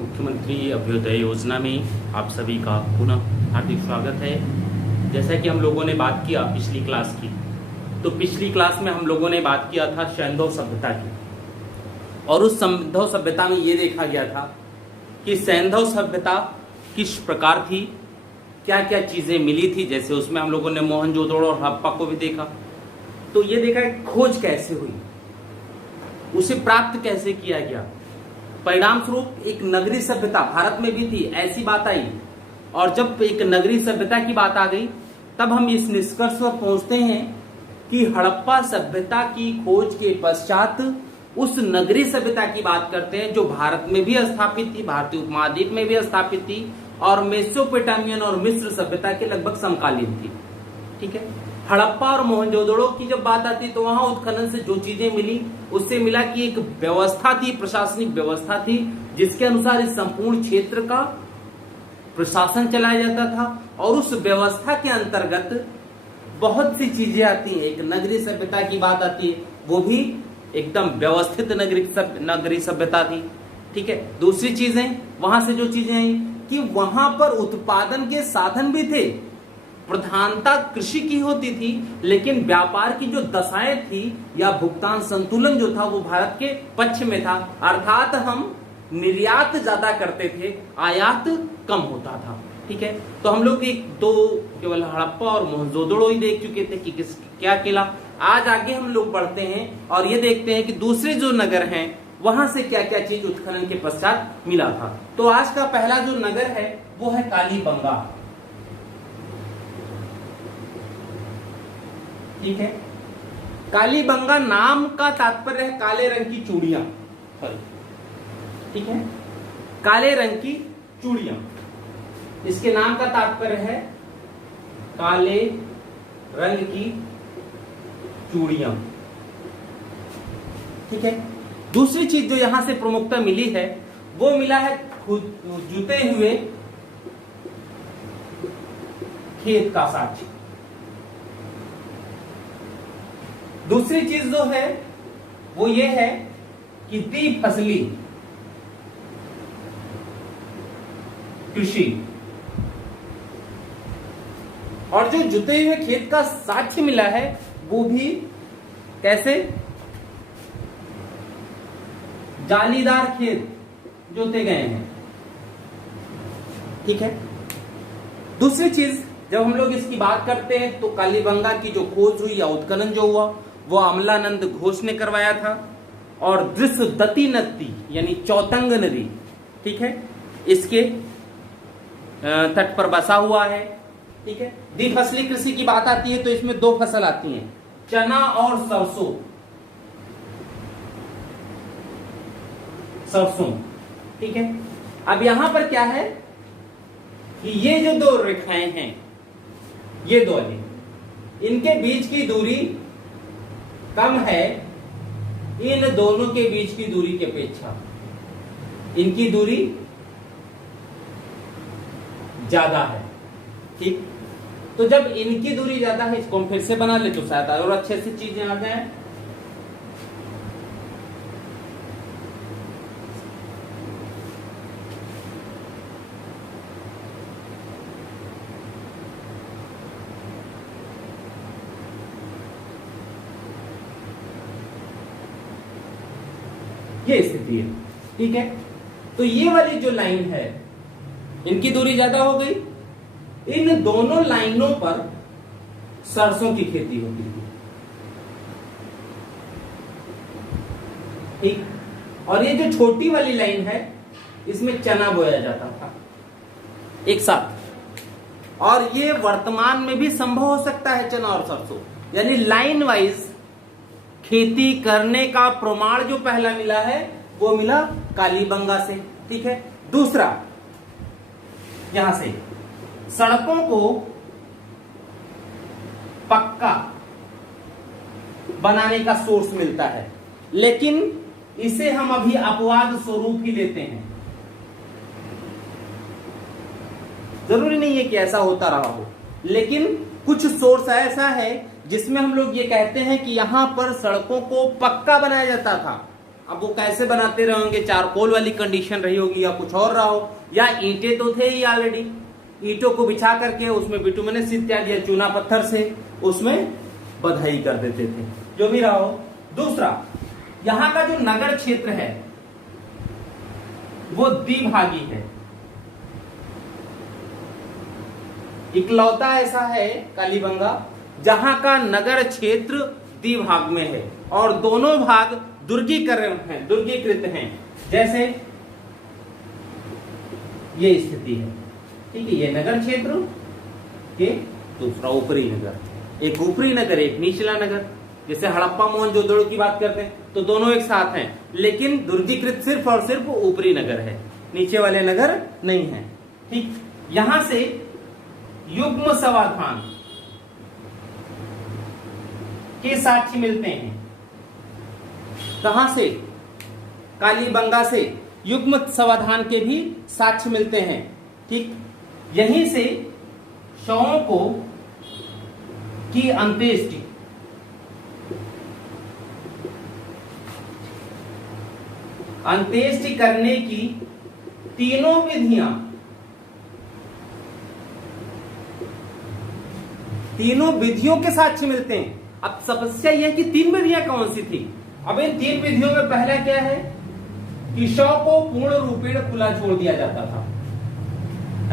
मुख्यमंत्री अभ्युदय योजना में आप सभी का पुनः हार्दिक स्वागत है। जैसा कि हम लोगों ने बात किया पिछली क्लास की, तो पिछली क्लास में हम लोगों ने बात किया था सैंधव सभ्यता की, और उस सैंधव सभ्यता में ये देखा गया था कि सैंधव सभ्यता किस प्रकार थी, क्या क्या चीजें मिली थी। जैसे उसमें हम लोगों ने मोहनजोदड़ो और हड़प्पा को भी देखा, तो ये देखा कि खोज कैसे हुई, उसे प्राप्त कैसे किया गया। परिणाम स्वरूप एक नगरीय सभ्यता भारत में भी थी, ऐसी बात आई। और जब एक नगरीय सभ्यता की बात आ गई, तब हम इस निष्कर्ष पर पहुंचते हैं कि हड़प्पा सभ्यता की खोज के पश्चात उस नगरीय सभ्यता की बात करते हैं जो भारत में भी स्थापित थी, भारतीय उपमहाद्वीप में भी स्थापित थी, और मेसोपोटामियन और मिस्र सभ्यता के लगभग समकालीन थी। ठीक है, हड़प्पा और मोहनजोदड़ो की जब बात आती तो वहां उत्खनन से जो चीजें मिली, उससे मिला कि एक व्यवस्था थी, प्रशासनिक व्यवस्था थी, जिसके अनुसार इस संपूर्ण क्षेत्र का प्रशासन चलाया जाता था। और उस व्यवस्था के अंतर्गत बहुत सी चीजें आती हैं। एक नगरीय सभ्यता की बात आती है, वो भी एकदम व्यवस्थित नगरीय सभ्यता थी। ठीक है, दूसरी चीजें वहां से जो चीजें आई कि वहां पर उत्पादन के साधन भी थे। प्रधानता कृषि की होती थी, लेकिन व्यापार की जो दशाएं थी या भुगतान संतुलन जो था वो भारत के पक्ष में था। अर्थात हम निर्यात ज्यादा करते थे, आयात कम होता था। ठीक है, तो हम लोग एक दो केवल हड़प्पा और मोहनजोदड़ो ही देख चुके थे कि क्या किला। आज आगे हम लोग बढ़ते हैं और ये देखते हैं कि दूसरे जो नगर हैं वहां से क्या क्या चीज उत्खनन के पश्चात मिला था। तो आज का पहला जो नगर है वो है कालीबंगा। ठीक है, कालीबंगा नाम का तात्पर्य है काले रंग की चूड़ियां। ठीक है, काले रंग की चूड़ियां, इसके नाम का तात्पर्य है काले रंग की चूड़ियां। ठीक है, दूसरी चीज जो यहां से प्रमुखता मिली है वो मिला है खुद जुते हुए खेत का साक्ष्य। दूसरी चीज जो है वो ये है कि द्विफसली कृषि, और जो जुते हुए खेत का साक्ष्य मिला है वो भी कैसे, जालीदार खेत जोते गए हैं। ठीक है, दूसरी चीज जब हम लोग इसकी बात करते हैं तो कालीबंगा की जो खोज हुई या उत्खनन जो हुआ वो अमलानंद घोष ने करवाया था, और दृश्यदती नदी यानी चौतंग नदी, ठीक है, इसके तट पर बसा हुआ है। ठीक है, द्विफसली कृषि की बात आती है तो इसमें दो फसल आती हैं, चना और सरसों। ठीक है, अब यहां पर क्या है कि ये जो दो रेखाएं हैं, ये दो वाली, इनके बीच की दूरी कम है इन दोनों के बीच की दूरी की अपेक्षा। इनकी दूरी ज्यादा है। ठीक, तो जब इनकी दूरी ज्यादा है, इसको हम फिर से बना ले तो शायद और अच्छे से चीजें आ जाए। ये स्थिति है। ठीक है, तो ये वाली जो लाइन है इनकी दूरी ज्यादा हो गई, इन दोनों लाइनों पर सरसों की खेती होती थी। ठीक, और ये जो छोटी वाली लाइन है इसमें चना बोया जाता था एक साथ, और ये वर्तमान में भी संभव हो सकता है चना और सरसों, यानी लाइन वाइज खेती करने का प्रमाण जो पहला मिला है वो मिला कालीबंगा से। ठीक है, दूसरा यहां से सड़कों को पक्का बनाने का सोर्स मिलता है, लेकिन इसे हम अभी अपवाद स्वरूप ही लेते हैं। जरूरी नहीं है कि ऐसा होता रहा हो, लेकिन कुछ सोर्स ऐसा है जिसमें हम लोग ये कहते हैं कि यहां पर सड़कों को पक्का बनाया जाता था। अब वो कैसे बनाते रहे होंगे, चारकोल वाली कंडीशन रही होगी या कुछ और रहा हो, या ईंटें तो थे ही ऑलरेडी, ईंटों को बिछा करके उसमें बिटुमिनस इत्यादि या चूना पत्थर से उसमें बधाई कर देते थे, जो भी रहा हो। दूसरा, यहाँ का जो नगर क्षेत्र है वो द्विभागी है, इकलौता ऐसा है कालीबंगा जहां का नगर क्षेत्र द्विभाग में है और दोनों भाग दुर्गीकृत हैं। जैसे ये स्थिति है, ठीक है, ये नगर क्षेत्र, ये दूसरा ऊपरी नगर, एक ऊपरी नगर एक निचला नगर। जैसे हड़प्पा मोहनजोदड़ो की बात करते हैं तो दोनों एक साथ हैं, लेकिन दुर्गीकृत सिर्फ और सिर्फ ऊपरी नगर है, नीचे वाले नगर नहीं है। ठीक, यहां से युग्म समाधान के साक्ष्य मिलते हैं। कहां से? कालीबंगा से युग्म समाधान के भी साक्ष्य मिलते हैं। ठीक, यहीं से शवों को की अंत्येष्टि करने की तीनों विधियों के साक्ष्य मिलते हैं। अब समस्या यह है कि तीन विधियां कौन सी थी? अब इन तीन विधियों में पहला क्या है कि शव को पूर्ण रूपेण खुला छोड़ दिया जाता था,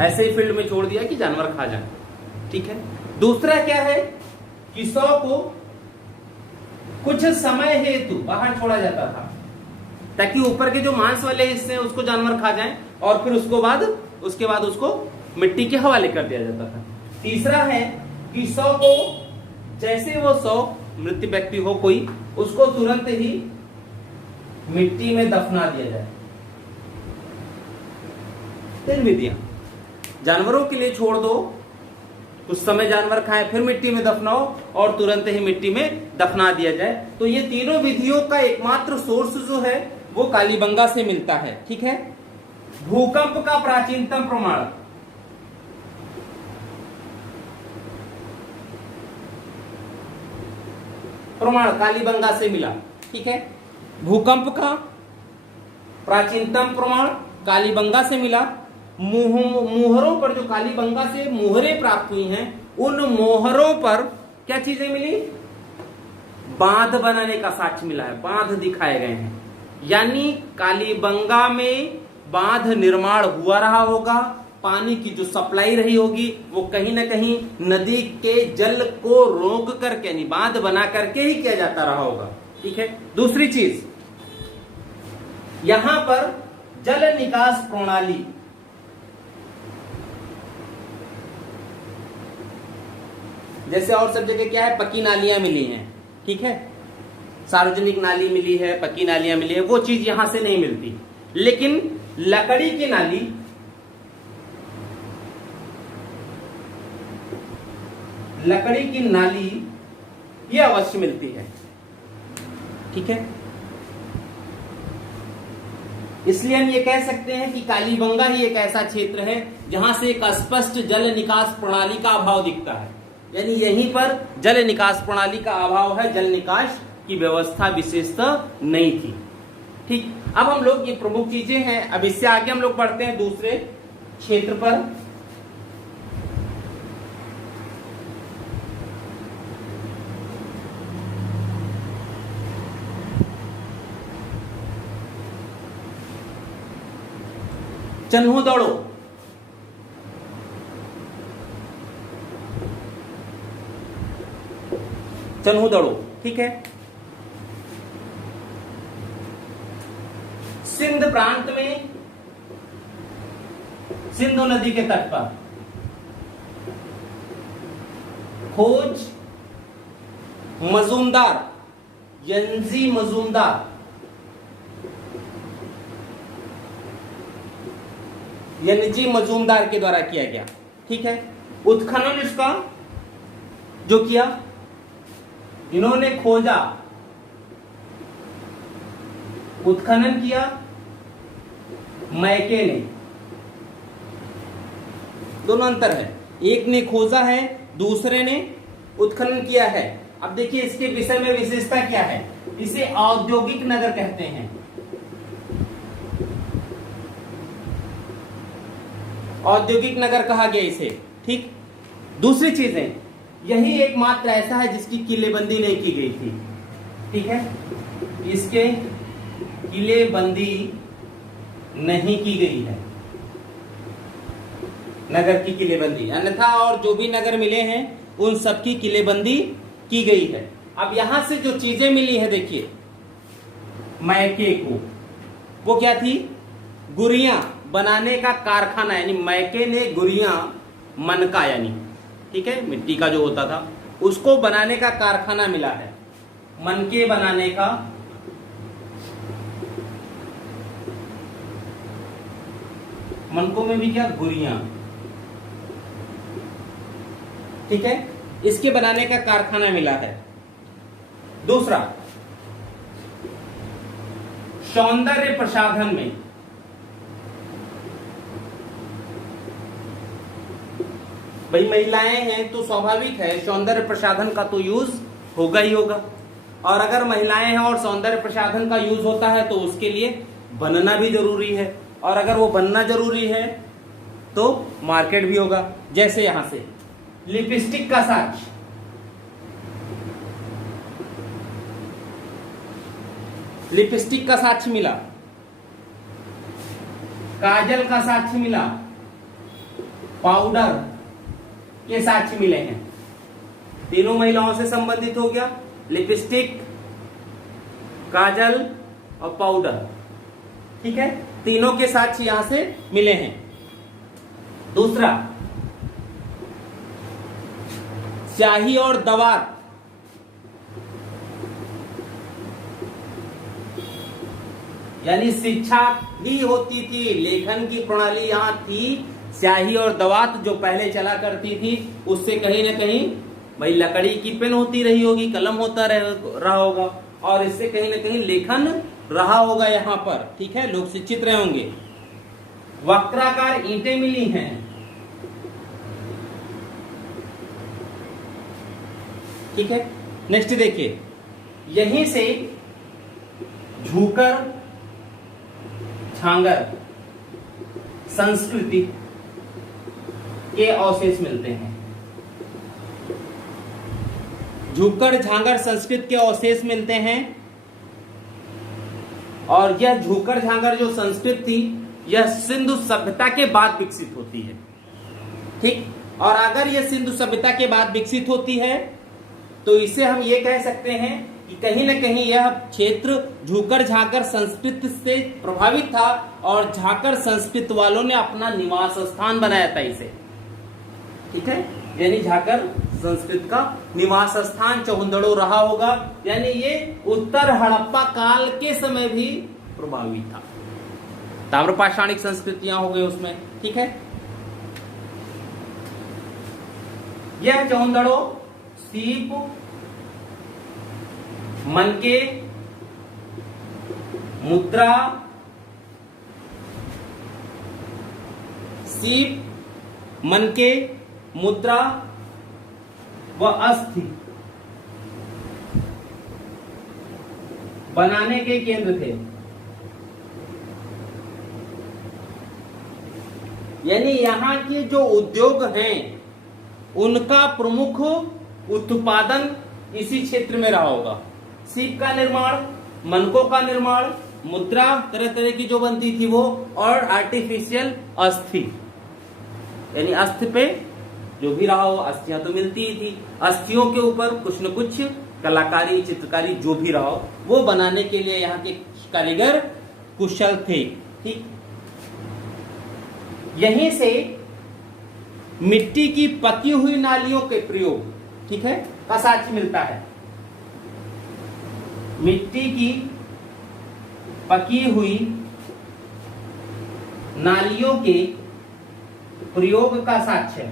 ऐसे ही फील्ड में छोड़ दिया कि जानवर खा जाए। ठीक है। दूसरा क्या है कि शव को कुछ समय हेतु बाहर छोड़ा जाता था ताकि ऊपर के जो मांस वाले हिस्से हैं उसको जानवर खा जाएं और फिर उसके बाद उसको मिट्टी के हवाले कर दिया जाता था। तीसरा है कि शव को जैसे वो शव मृत व्यक्ति हो कोई, उसको तुरंत ही मिट्टी में दफना दिया जाए। तीन विधियां, जानवरों के लिए छोड़ दो, कुछ समय जानवर खाएं, फिर मिट्टी में दफनाओ और तुरंत ही मिट्टी में दफना दिया जाए। तो ये तीनों विधियों का एकमात्र सोर्स जो है वो कालीबंगा से मिलता है। ठीक है। भूकंप का प्राचीनतम प्रमाण कालीबंगा से मिला। ठीक है। भूकंप का प्राचीनतम प्रमाण कालीबंगा से मिला। मोहरों पर, जो कालीबंगा से मोहरें प्राप्त हुई हैं, उन मोहरों पर क्या चीजें मिली? बांध बनाने का साक्ष्य मिला है, बांध दिखाए गए हैं। यानी कालीबंगा में बांध निर्माण हुआ रहा होगा, पानी की जो सप्लाई रही होगी वो कहीं ना कहीं नदी के जल को रोक करके, यानी बांध बना करके ही किया जाता रहा होगा। ठीक है। दूसरी चीज, यहां पर जल निकास प्रणाली, जैसे और सब जगह क्या है, पक्की नालियां मिली हैं। ठीक है, सार्वजनिक नाली मिली है, पक्की नालियां मिली है, वो चीज यहां से नहीं मिलती। लेकिन लकड़ी की नाली ये अवश्य मिलती है। ठीक है। इसलिए हम ये कह सकते हैं कि कालीबंगा ही एक ऐसा क्षेत्र है जहां से एक स्पष्ट जल निकास प्रणाली का अभाव दिखता है। यानी यहीं पर जल निकास प्रणाली का अभाव है, जल निकास की व्यवस्था विशेषता नहीं थी। ठीक। अब हम लोग, ये प्रमुख चीजें हैं, अब इससे आगे हम लोग बढ़ते हैं दूसरे क्षेत्र पर। चन्हुदड़ो। ठीक है। सिंध प्रांत में, सिंधु नदी के तट पर खोज मजूमदार, यंजी मजूमदार के द्वारा किया गया। ठीक है। उत्खनन इसका जो किया, इन्होंने खोजा, उत्खनन किया, मैके ने, दोनों अंतर है, एक ने खोजा है, दूसरे ने उत्खनन किया है। अब देखिए इसके विषय में विशेषता क्या है। इसे औद्योगिक नगर कहते हैं। औद्योगिक नगर कहा गया इसे। ठीक, दूसरी चीजें, यही एकमात्र ऐसा है जिसकी किलेबंदी नहीं की गई थी। ठीक है, इसके किलेबंदी नहीं की गई है, नगर की किलेबंदी, अन्यथा और जो भी नगर मिले हैं उन सब की किलेबंदी की गई है। अब यहां से जो चीजें मिली है, देखिए मैके को, वो क्या थी, गुरियां बनाने का कारखाना, यानी मैके ने गुरियां, मनका यानी, ठीक है, मिट्टी का जो होता था उसको बनाने का कारखाना मिला है, मनके बनाने का, मनकों में भी क्या, गुरियां, ठीक है, इसके बनाने का कारखाना मिला है। दूसरा, सौंदर्य प्रसाधन में भाई महिलाएं हैं तो स्वाभाविक है सौंदर्य प्रसाधन का तो यूज होगा ही होगा, और अगर महिलाएं हैं और सौंदर्य प्रसाधन का यूज होता है तो उसके लिए बनना भी जरूरी है, और अगर वो बनना जरूरी है तो मार्केट भी होगा। जैसे यहां से लिपस्टिक का साच, लिपस्टिक का साक्ष्य मिला, काजल का साक्ष्य मिला, पाउडर के साक्ष्य मिले हैं। तीनों महिलाओं से संबंधित हो गया, लिपस्टिक, काजल और पाउडर। ठीक है, तीनों के साक्ष्य यहां से मिले हैं। दूसरा, स्याही और दवात, यानी शिक्षा भी होती थी, लेखन की प्रणाली यहां थी। स्याही और दवात जो पहले चला करती थी, उससे कहीं ना कहीं भाई लकड़ी की पेन होती रही होगी, कलम होता रहा होगा, और इससे कहीं ना कहीं लेखन रहा होगा यहाँ पर। ठीक है, लोग शिक्षित रहे होंगे। वक्राकार ईंटें मिली हैं, ठीक है। नेक्स्ट देखिए, यहीं से झूकर झांगर संस्कृति के अवशेष मिलते हैं। झूकर झांगर संस्कृत के अवशेष मिलते हैं, और यह झूकर झांगर जो संस्कृत थी यह सिंधु सभ्यता के बाद विकसित होती है। ठीक, और अगर यह सिंधु सभ्यता के बाद विकसित होती है तो इसे हम ये कह सकते हैं कि कहीं ना कहीं यह क्षेत्र झूकर झाकर संस्कृत से प्रभावित था, और झाकर संस्कृत वालों ने अपना निवास स्थान बनाया था इसे। ठीक है, यानी झाकर संस्कृत का निवास स्थान चौहंदड़ो रहा होगा, यानी ये उत्तर हड़प्पा काल के समय भी प्रभावित था। ताम्रपाषाणिक संस्कृतियां हो गई उसमें। ठीक है, यह चौहंदड़ो सीप, मनके, मुद्रा, सीप, मनके, मुद्रा व अस्थि बनाने के केंद्र थे। यानी यहाँ के जो उद्योग हैं उनका प्रमुख उत्पादन इसी क्षेत्र में रहा होगा। सीप का निर्माण, मनकों का निर्माण, मुद्रा तरह तरह की जो बनती थी वो, और आर्टिफिशियल अस्थि, यानी अस्थि पे जो भी रहा हो, अस्थियां तो मिलती ही थी, अस्थियों के ऊपर कुछ न कुछ कलाकारी, चित्रकारी जो भी रहा हो वो बनाने के लिए यहाँ के कारीगर कुशल थे। ठीक, यहीं से मिट्टी की पकी हुई नालियों के प्रयोग, ठीक है, का साक्ष्य मिलता है। मिट्टी की पकी हुई नालियों के प्रयोग का साक्ष्य।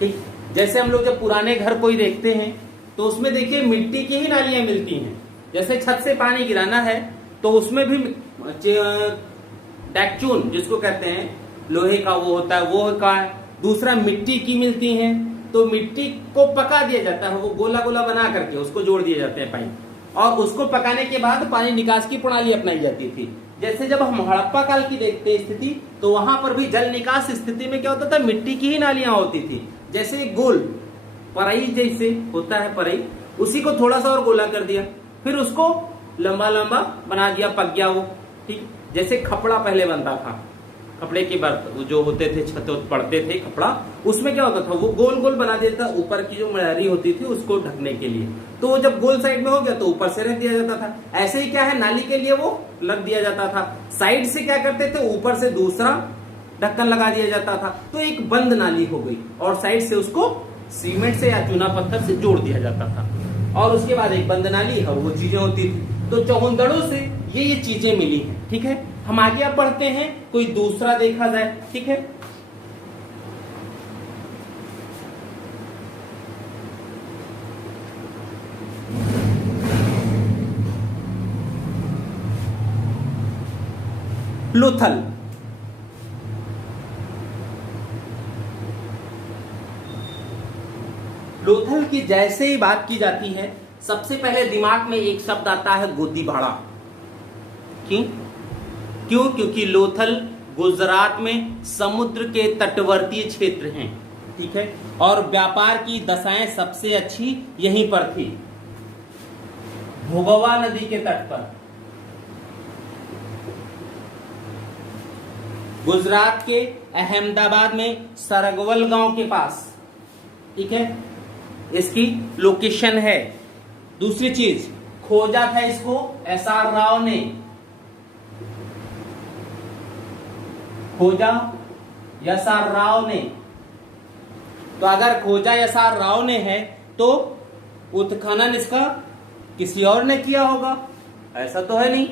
ठीक, जैसे हम लोग जब पुराने घर कोई देखते हैं तो उसमें देखिए मिट्टी की ही नालियां मिलती हैं। जैसे छत से पानी गिराना है तो उसमें भी डैकचून जिसको कहते हैं, लोहे का वो होता है, वो का दूसरा मिट्टी की मिलती हैं। तो मिट्टी को पका दिया जाता है, वो गोला गोला बना करके उसको जोड़ दिए जाते हैं पाइप, और उसको पकाने के बाद पानी निकास की प्रणाली अपनाई जाती थी, जैसे जब हम हड़प्पा काल की देखते हैं स्थिति, तो वहां पर भी जल निकास स्थिति में क्या होता था, मिट्टी की ही नालियां होती थी। जैसे एक गोल परई जैसे होता है परई, उसी को थोड़ा सा और गोला कर दिया, फिर उसको लंबा लंबा बना दिया, पक गया वो। ठीक, जैसे खपड़ा पहले बनता था, कपड़े के बर्तन जो होते थे, छत पड़ते थे कपड़ा, उसमें क्या होता था, वो गोल गोल बना देता, ऊपर की जो मलहरी होती थी उसको ढकने के लिए। तो वो जब गोल साइड में हो गया तो ऊपर से रख दिया जाता था। ऐसे ही क्या है, नाली के लिए वो लग दिया जाता था। साइड से क्या करते थे, ऊपर से दूसरा ढक्कन लगा दिया जाता था, तो एक बंद नाली हो गई, और साइड से उसको सीमेंट से या चूना पत्थर से जोड़ दिया जाता था, और उसके बाद एक बंद नाली है, वो चीजें होती थी। तो चौहंदड़ों से ये चीजें मिली हैं। ठीक है, हम आगे अब पढ़ते हैं, कोई दूसरा देखा जाए। ठीक है, लोथल। लोथल की जैसे ही बात की जाती है, सबसे पहले दिमाग में एक शब्द आता है गोदीबाड़ा। क्यों? क्योंकि लोथल गुजरात में समुद्र के तटवर्तीय क्षेत्र हैं। ठीक है, और व्यापार की दशाएं सबसे अच्छी यहीं पर थी, भोगवा नदी के तट पर। गुजरात के अहमदाबाद में सरगवल गांव के पास। ठीक है, इसकी लोकेशन है। दूसरी चीज, खोजा था इसको SR राव ने, खोजा SR राव ने। तो अगर खोजा SR राव ने है तो उत्खनन इसका किसी और ने किया होगा, ऐसा तो है नहीं।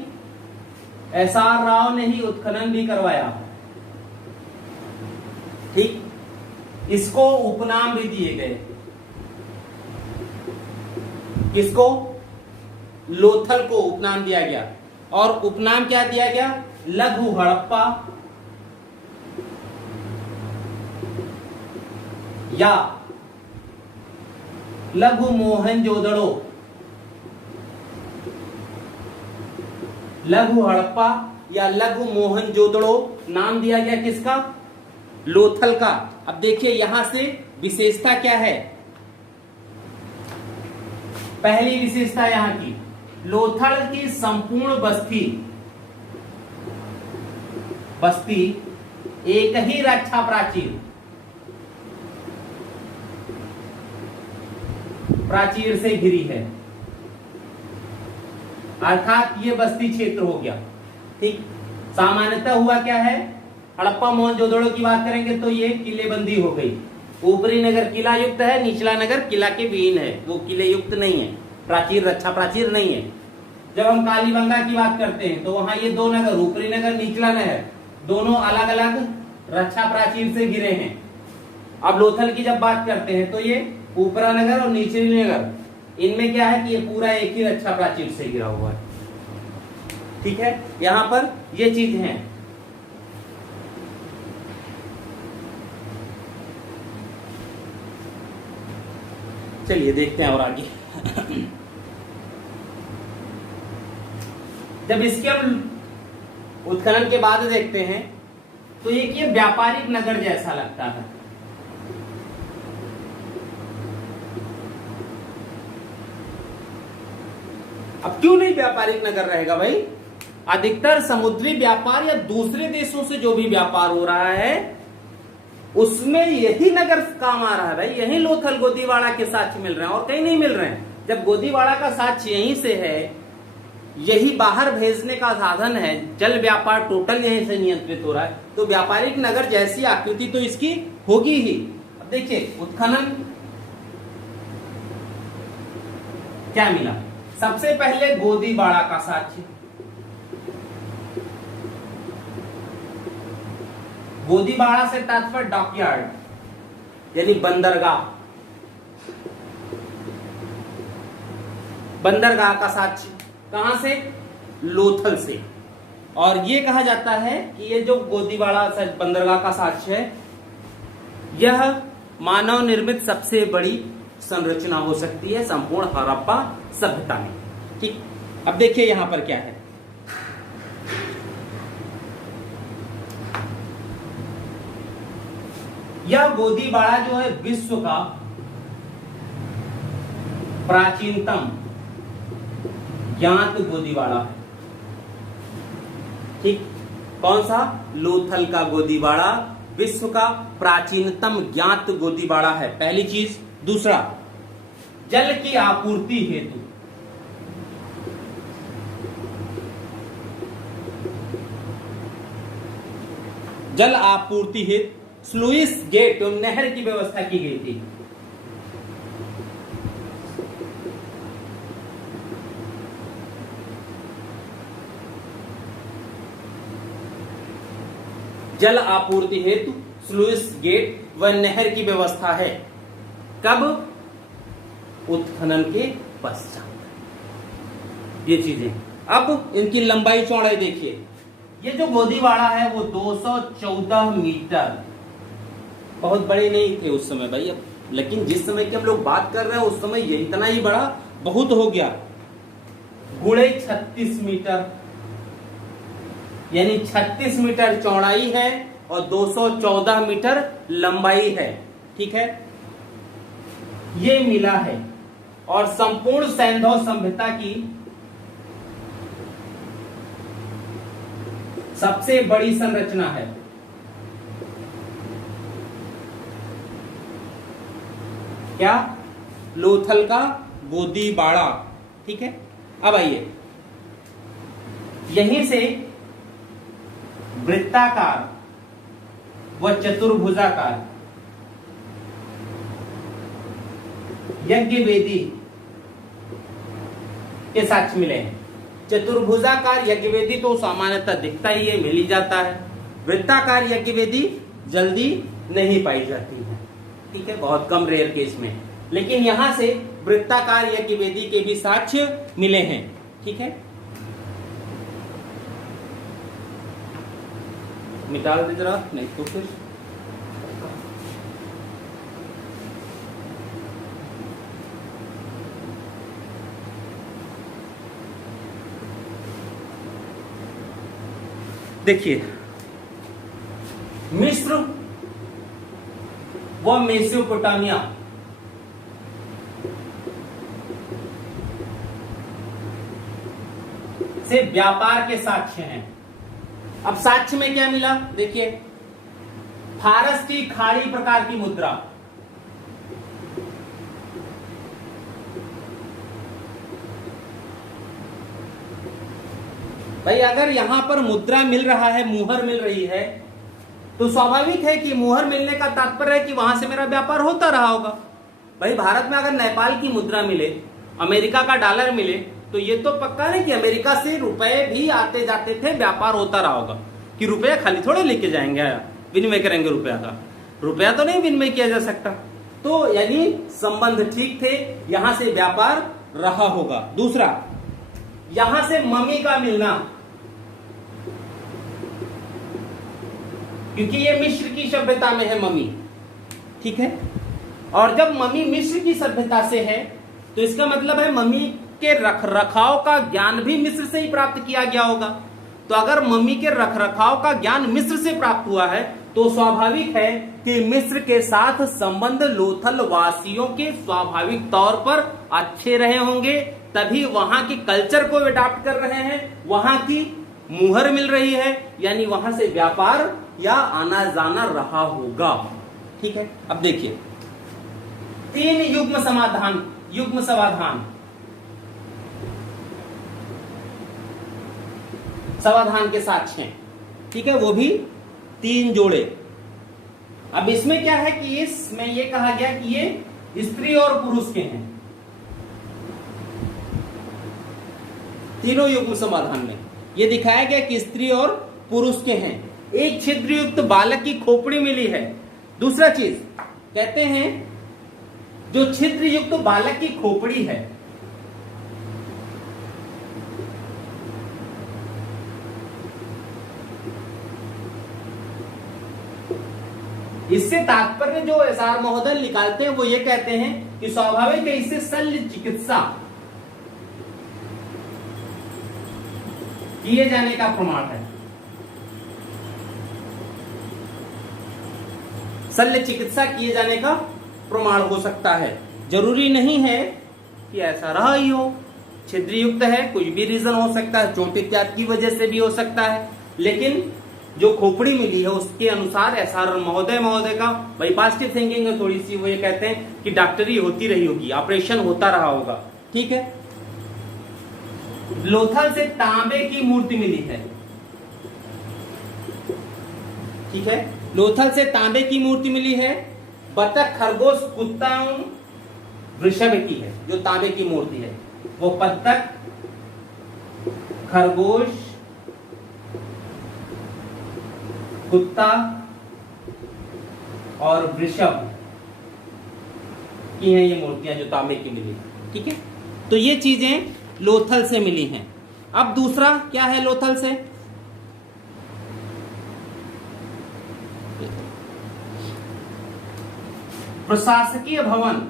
SR राव ने ही उत्खनन भी करवाया। ठीक, इसको उपनाम भी दिए गए। किसको? लोथल को उपनाम दिया गया। और उपनाम क्या दिया गया? लघु हड़प्पा या लघु मोहनजोदड़ो। लघु हड़प्पा या लघु मोहनजोदड़ो नाम दिया गया किसका? लोथल का। अब देखिए यहां से विशेषता क्या है। पहली विशेषता यहां की, लोथल की संपूर्ण बस्ती एक ही रक्षा प्राचीर से घिरी है, अर्थात ये बस्ती क्षेत्र हो गया। ठीक, सामान्यतः हुआ क्या है, हड़प्पा मोहनजोदड़ो की बात करेंगे तो ये किलेबंदी हो गई। ऊपरी नगर किला युक्त है, निचला नगर किला के विहीन है, वो किले युक्त नहीं है, प्राचीर रक्षा प्राचीर नहीं है। जब हम कालीबंगा की बात करते हैं तो वहां ये दो नगर, ऊपरी नगर निचला नगर, दोनों अलग अलग रक्षा प्राचीर से घिरे हैं। अब लोथल की जब बात करते हैं तो ये ऊपरा नगर और निचली नगर, इनमें क्या है कि ये पूरा एक ही रक्षा प्राचीर से घिरा हुआ है। ठीक है, यहां पर ये चीज है। चलिए देखते हैं और आगे। जब इसके हम उत्खनन के बाद देखते हैं तो ये व्यापारिक नगर जैसा लगता है। अब क्यों नहीं व्यापारिक नगर रहेगा भाई? अधिकतर समुद्री व्यापार या दूसरे देशों से जो भी व्यापार हो रहा है उसमें यही नगर काम आ रहा है भाई। यही लोथल गोदीवाड़ा के साक्ष्य मिल रहे हैं और कहीं नहीं मिल रहे हैं। जब गोदीवाड़ा का साक्ष्य यहीं से है, यही बाहर भेजने का साधन है, जल व्यापार टोटल यहीं से नियंत्रित हो रहा है, तो व्यापारिक नगर जैसी आकृति तो इसकी होगी ही। अब देखिए उत्खनन क्या मिला। सबसे पहले गोदीवाड़ा का साक्ष्य, गोदीवाड़ा से तात्पर्य डॉकयार्ड यानी बंदरगाह, बंदरगाह का साक्ष्य कहां से? लोथल से। और ये कहा जाता है कि ये जो गोदीवाड़ा बंदरगाह का साक्ष्य है, यह मानव निर्मित सबसे बड़ी संरचना हो सकती है संपूर्ण हड़प्पा सभ्यता में। ठीक, अब देखिए यहां पर क्या है। यह गोदीबाड़ा जो है विश्व का प्राचीनतम ज्ञात गोदीबाड़ा है। ठीक, कौन सा? लोथल का गोदीबाड़ा विश्व का प्राचीनतम ज्ञात गोदीबाड़ा है, पहली चीज। दूसरा, जल की आपूर्ति हेतु जल आपूर्ति हेतु स्लुइस गेट नहर की व्यवस्था की गई थी। जल आपूर्ति हेतु स्लुइस गेट व नहर की व्यवस्था है। कब? उत्खनन के पश्चात। ये चीजें। अब इनकी लंबाई चौड़ाई देखिए। ये जो गोदीबाड़ा है वो 214 मीटर, बहुत बड़े नहीं थे उस समय भाई, अब लेकिन जिस समय की हम लोग बात कर रहे हैं उस समय ये इतना ही बड़ा बहुत हो गया। गुणे 36 मीटर, यानी 36 मीटर चौड़ाई है और 214 मीटर लंबाई है। ठीक है, ये मिला है। और संपूर्ण सैंधव सभ्यता की सबसे बड़ी संरचना है। क्या? लोथल का गोदीबाड़ा। ठीक है, अब आइए, यहीं से वृत्ताकार व चतुर्भुजाकार यज्ञ वेदी के साक्ष्य मिले हैं। चतुर्भुजाकार यज्ञ वेदी तो सामान्यतः दिखता ही है, मिल ही जाता है। वृत्ताकार यज्ञ वेदी जल्दी नहीं पाई जाती है। ठीक है, बहुत कम रेयर केस में, लेकिन यहां से वृत्ताकार यज्ञ वेदी के भी साक्ष्य मिले हैं। ठीक है, मिटा दे जरा, नहीं तो फिर देखिए, मिस्र व मेसोपोटामिया से व्यापार के साक्ष्य हैं। अब साक्ष्य में क्या मिला? देखिए, फारस की खाड़ी प्रकार की मुद्रा, भाई अगर यहां पर मुद्रा मिल रहा है, मुहर मिल रही है, तो स्वाभाविक है कि मुहर मिलने का तात्पर्य है कि वहां से मेरा व्यापार होता रहा होगा। भाई भारत में अगर नेपाल की मुद्रा मिले, अमेरिका का डॉलर मिले, तो ये तो पक्का है कि अमेरिका से रुपए भी आते जाते थे, व्यापार होता रहा होगा। कि रुपया खाली थोड़े लेके जाएंगे, विनिमय करेंगे रुपया का, रुपया तो नहीं विनिमय किया जा सकता। तो यानी संबंध ठीक थे, यहां से व्यापार रहा होगा। दूसरा, यहां से मम्मी का मिलना, क्योंकि ये मिस्र की सभ्यता में है मम्मी। ठीक है, और जब मम्मी मिस्र की सभ्यता से है तो इसका मतलब है मम्मी के रखरखाव का ज्ञान भी मिस्र से ही प्राप्त किया गया होगा। तो अगर मम्मी के रखरखाव का ज्ञान मिस्र से प्राप्त हुआ है तो स्वाभाविक है कि मिस्र के साथ संबंध लोथल वासियों के स्वाभाविक तौर पर अच्छे रहे होंगे, तभी वहां के कल्चर को अडॉप्ट कर रहे हैं, वहां की मुहर मिल रही है, यानी वहां से व्यापार या आना जाना रहा होगा। ठीक है, अब देखिए, 3 युग्म समाधान के साक्ष्य हैं। ठीक है, वो भी 3 जोड़े। अब इसमें क्या है कि इसमें ये कहा गया कि ये स्त्री और पुरुष के हैं, तीनों युग्म समाधान में ये दिखाया गया कि स्त्री और पुरुष के हैं। एक छिद्र युक्त बालक की खोपड़ी मिली है। दूसरा चीज कहते हैं, जो छिद्र युक्त बालक की खोपड़ी है, इससे तात्पर्य जो एसआर महोदय निकालते हैं वो ये कहते हैं कि स्वाभाविक है इससे शल्य चिकित्सा किए जाने का प्रमाण है। शल्य चिकित्सा किए जाने का प्रमाण हो सकता है। जरूरी नहीं है कि ऐसा रहा ही हो, छिद्र युक्त है, कोई भी रीजन हो सकता है, चोट इत्यादि की वजह से भी हो सकता है। लेकिन जो खोपड़ी मिली है उसके अनुसार एसआर महोदय का भाई पॉजिटिव थिंकिंग है थोड़ी सी, वो ये कहते हैं कि डॉक्टरी होती रही होगी, ऑपरेशन होता रहा होगा। ठीक है। लोथल से तांबे की मूर्ति मिली है। ठीक है, लोथल से तांबे की मूर्ति मिली है। बतख, खरगोश, कुत्ता एवं वृषभ की है जो तांबे की मूर्ति है, वो बतख, खरगोश, कुत्ता और वृषभ की हैं ये मूर्तियां जो तांबे की मिली। ठीक है, तो ये चीजें लोथल से मिली हैं। अब दूसरा क्या है लोथल से? प्रशासकीय भवन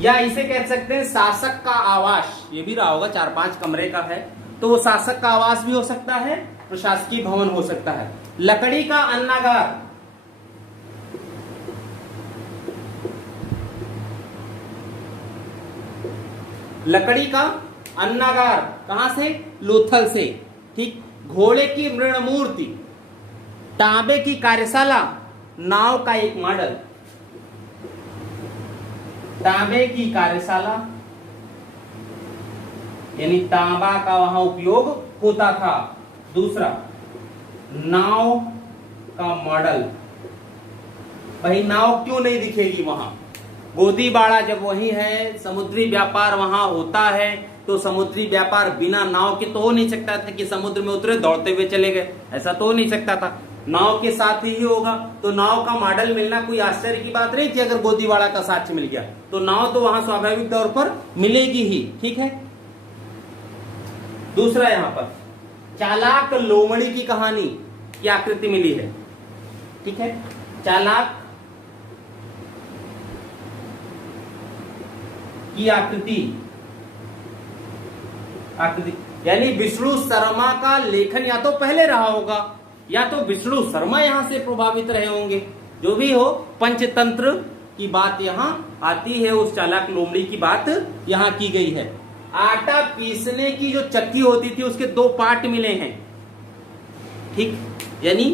या इसे कह सकते हैं शासक का आवास। ये भी रहा होगा, 4-5 कमरे का है तो वो शासक का आवास भी हो सकता है, प्रशासकीय भवन हो सकता है। लकड़ी का अन्नागार, लकड़ी का अन्नागार कहां से? लोथल से। ठीक। घोड़े की मृण मूर्ति, तांबे की कार्यशाला, नाव का एक मॉडल, तांबे की कार्यशाला यानी तांबा का वहां उपयोग होता था। दूसरा, नाव का मॉडल। भाई नाव क्यों नहीं दिखेगी वहां? गोदीबाड़ा जब वही है, समुद्री व्यापार वहां होता है, तो समुद्री व्यापार बिना नाव के तो हो नहीं सकता था कि समुद्र में उतरे दौड़ते हुए चले गए, ऐसा तो हो नहीं सकता था, नाव के साथ ही होगा। तो नाव का मॉडल मिलना कोई आश्चर्य की बात नहीं थी। अगर गोदीबाड़ा का साक्ष्य मिल गया तो नाव तो वहां स्वाभाविक तौर पर मिलेगी ही। ठीक है। दूसरा, यहां पर चालाक लोमड़ी की कहानी की आकृति मिली है। ठीक है, चालाक की आकृति यानी विष्णु शर्मा का लेखन या तो पहले रहा होगा या तो विष्णु शर्मा यहां से प्रभावित रहे होंगे। जो भी हो, पंचतंत्र की बात यहां आती है, उस चालाक लोमड़ी की बात यहां की गई है। आटा पीसने की जो चक्की होती थी उसके 2 पार्ट मिले हैं। ठीक, यानी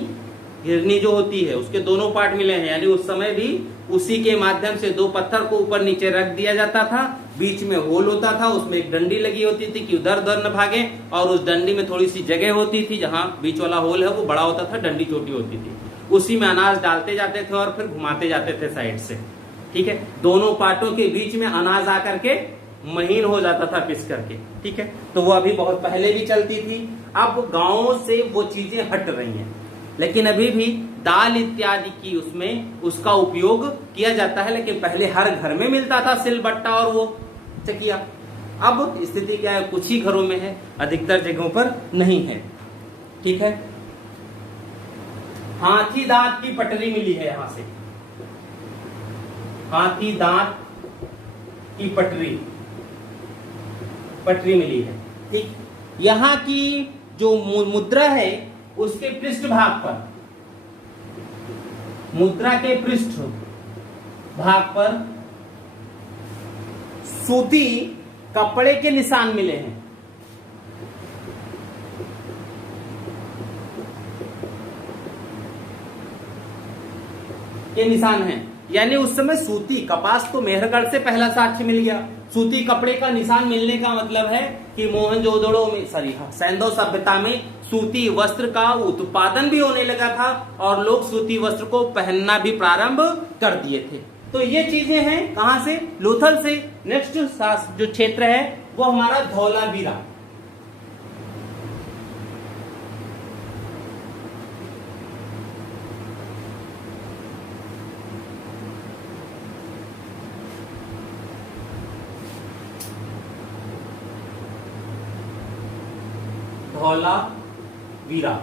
हिरनी जो होती है उसके दोनों पार्ट मिले हैं, यानी उस समय भी उसी के माध्यम से 2 पत्थर को ऊपर नीचे रख दिया जाता था, बीच में होल होता था, उसमें एक डंडी लगी होती थी कि उधर उधर न भागे, और उस डंडी में थोड़ी सी जगह होती थी, जहां बीच वाला होल है वो बड़ा होता था, डंडी छोटी होती थी, उसी में अनाज डालते जाते थे और फिर घुमाते जाते थे साइड से। ठीक है, दोनों पार्टों के बीच में अनाज आकर के महीन हो जाता था पिस करके। ठीक है, तो वो अभी बहुत पहले भी चलती थी। अब गांवों से वो चीजें हट रही हैं, लेकिन अभी भी दाल इत्यादि की उसमें उसका उपयोग किया जाता है, लेकिन पहले हर घर में मिलता था सिलबट्टा और वो चकिया। अब स्थिति क्या है, कुछ ही घरों में है, अधिकतर जगहों पर नहीं है। ठीक है, हाथी दांत की पटरी मिली है, यहां से हाथी दांत की पटरी मिली है। ठीक, यहां की जो मुद्रा है उसके पृष्ठभाग पर, मुद्रा के पृष्ठ भाग पर सूती कपड़े के निशान मिले हैं। के निशान हैं, यानी उस समय सूती कपास तो मेहरगढ़ से पहला साक्ष्य मिल गया। सूती कपड़े का निशान मिलने का मतलब है कि मोहनजोदड़ो में सैंधव सभ्यता में सूती वस्त्र का उत्पादन भी होने लगा था और लोग सूती वस्त्र को पहनना भी प्रारंभ कर दिए थे। तो ये चीजें हैं कहां से? लोथल से। नेक्स्ट जो क्षेत्र है वो हमारा धौलावीरा। धौलावीरा,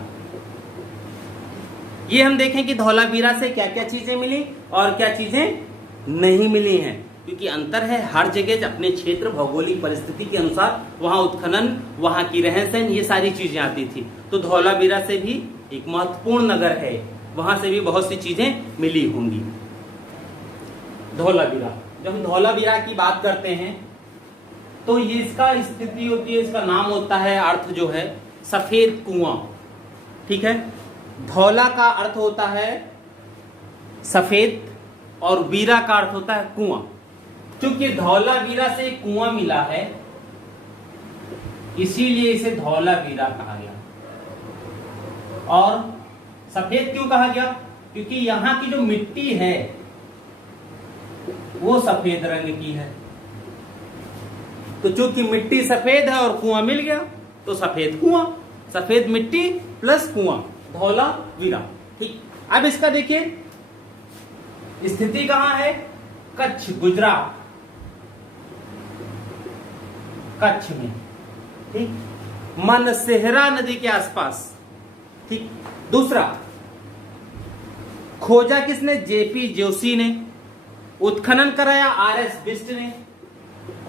ये हम देखें कि धौलावीरा से क्या क्या चीजें मिली और क्या चीजें नहीं मिली हैं, क्योंकि अंतर है हर जगह अपने क्षेत्र भौगोलिक परिस्थिति के अनुसार वहां उत्खनन, वहां की रहन सहन, ये सारी चीजें आती थी। तो धौलावीरा से भी एक महत्वपूर्ण नगर है, वहां से भी बहुत सी चीजें मिली होंगी। धौलावीरा, जब हम धौलावीरा की बात करते हैं तो ये इसका स्थिति होती है, इसका नाम होता है, अर्थ जो है सफेद कुआं। ठीक है, धौला का अर्थ होता है सफेद और वीरा का अर्थ होता है कुआं। क्योंकि धौलावीरा से कुआं मिला है इसीलिए इसे धौलावीरा कहा गया। और सफेद क्यों कहा गया? क्योंकि यहां की जो मिट्टी है वो सफेद रंग की है। तो चूंकि मिट्टी सफेद है और कुआं मिल गया तो सफेद कुआं, सफेद मिट्टी प्लस कुआं, धौलावीरा। ठीक, अब इसका देखिए स्थिति कहां है? कच्छ, गुजरात, कच्छ में। ठीक, मनसेहरा नदी के आसपास। ठीक, दूसरा, खोजा किसने? जेपी जोशी ने। उत्खनन कराया आरएस बिष्ट ने।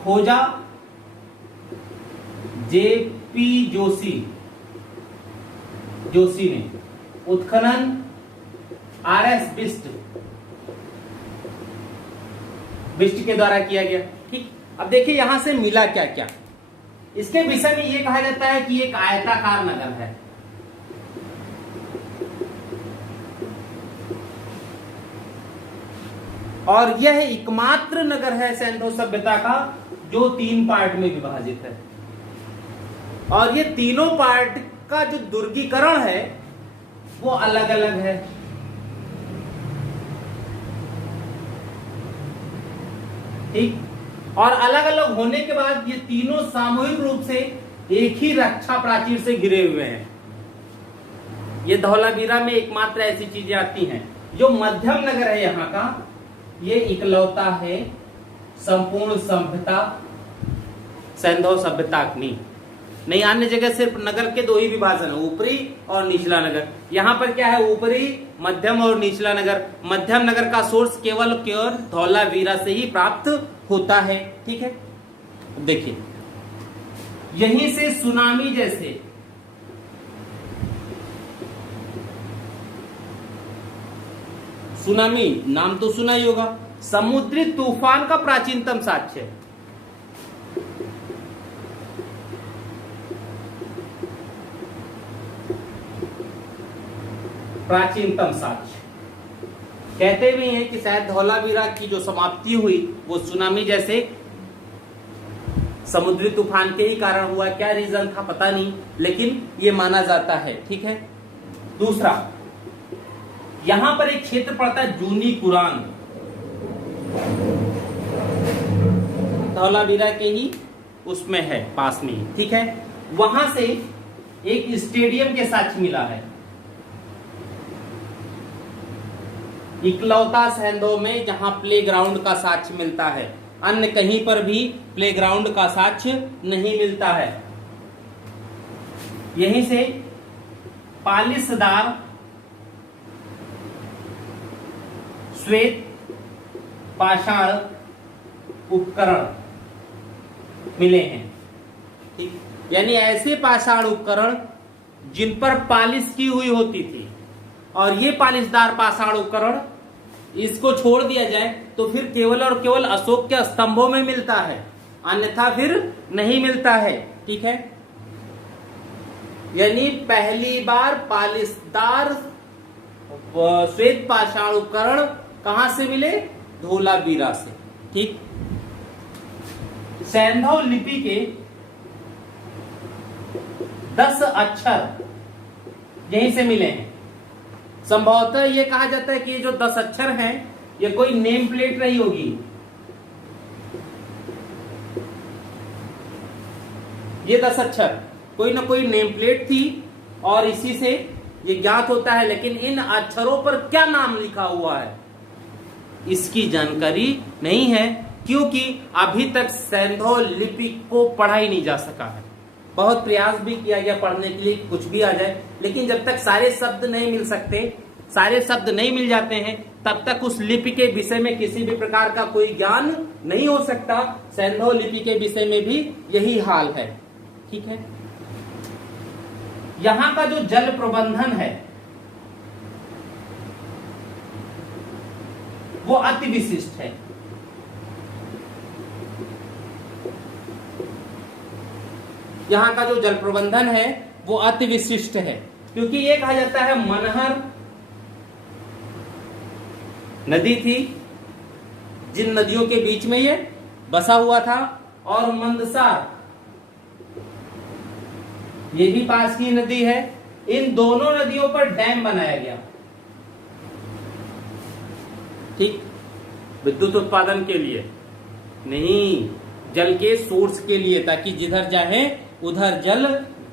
खोजा जेपी जोशी ने, उत्खनन आरएस बिष्ट के द्वारा किया गया। ठीक, अब देखिए यहां से मिला क्या क्या। इसके विषय में यह कहा जाता है कि एक आयताकार नगर है। और यह एकमात्र नगर है सैंधव सभ्यता का जो 3 पार्ट में विभाजित है। और ये तीनों पार्ट का जो दुर्गीकरण है वो अलग अलग है। ठीक, और अलग अलग होने के बाद ये तीनों सामूहिक रूप से एक ही रक्षा प्राचीर से घिरे हुए हैं। ये धौलावीरा में एकमात्र ऐसी चीजें आती हैं। जो मध्यम नगर है यहाँ का, ये इकलौता है संपूर्ण सभ्यता सैंधव सभ्यता में। नहीं, अन्य जगह सिर्फ नगर के 2 ही विभाजन है, ऊपरी और निचला नगर। यहाँ पर क्या है? ऊपरी, मध्यम और निचला नगर। मध्यम नगर का सोर्स केवल धौलावीरा से ही प्राप्त होता है। ठीक है, देखिए यहीं से सुनामी जैसे सुनामी नाम तो सुना ही होगा, समुद्री तूफान का प्राचीनतम साक्ष्य है। प्राचीनतम साक्ष्य कहते भी हैं कि शायद धौलावीरा की जो समाप्ति हुई वो सुनामी जैसे समुद्री तूफान के ही कारण हुआ। क्या रीजन था पता नहीं, लेकिन ये माना जाता है। ठीक है, दूसरा, यहां पर एक क्षेत्र पड़ता है जूनी कुरान, धौलावीरा के ही उसमें है, पास में ही। ठीक है, वहां से एक स्टेडियम के साक्ष्य मिला है। इकलौता सैंधव में जहां प्लेग्राउंड का साक्ष्य मिलता है, अन्य कहीं पर भी प्लेग्राउंड का साक्ष्य नहीं मिलता है। यहीं से पालिसदार श्वेत पाषाण उपकरण मिले हैं। ठीक, यानी ऐसे पाषाण उपकरण जिन पर पालिश की हुई होती थी, और ये पालिशदार पाषाण उपकरण इसको छोड़ दिया जाए तो फिर केवल और केवल अशोक के स्तंभों में मिलता है, अन्यथा फिर नहीं मिलता है। ठीक है, यानी पहली बार पालिशदार श्वेत पाषाण उपकरण कहां से मिले? धौलावीरा से। ठीक, सैंधव लिपि के 10 अक्षर यहीं से मिले हैं। संभवतः यह कहा जाता है कि ये जो 10 अक्षर हैं ये कोई नेम प्लेट रही होगी। ये 10 अक्षर कोई ना कोई नेम प्लेट थी और इसी से ये ज्ञात होता है, लेकिन इन अक्षरों पर क्या नाम लिखा हुआ है इसकी जानकारी नहीं है, क्योंकि अभी तक सैंधव लिपि को पढ़ा ही नहीं जा सका है। बहुत प्रयास भी किया गया पढ़ने के लिए, कुछ भी आ जाए, लेकिन जब तक सारे शब्द नहीं मिल सकते, सारे शब्द नहीं मिल जाते हैं, तब तक उस लिपि के विषय में किसी भी प्रकार का कोई ज्ञान नहीं हो सकता। सैंधव लिपि के विषय में भी यही हाल है। ठीक है, यहाँ का जो जल प्रबंधन है वो अति विशिष्ट है। यहां का जो जल प्रबंधन है वो अति विशिष्ट है, क्योंकि ये कहा जाता है मनहर नदी थी जिन नदियों के बीच में ये बसा हुआ था, और मंदसार ये भी पास की नदी है। इन दोनों नदियों पर डैम बनाया गया, ठीक, विद्युत उत्पादन के लिए नहीं, जल के सोर्स के लिए, ताकि जिधर चाहे उधर जल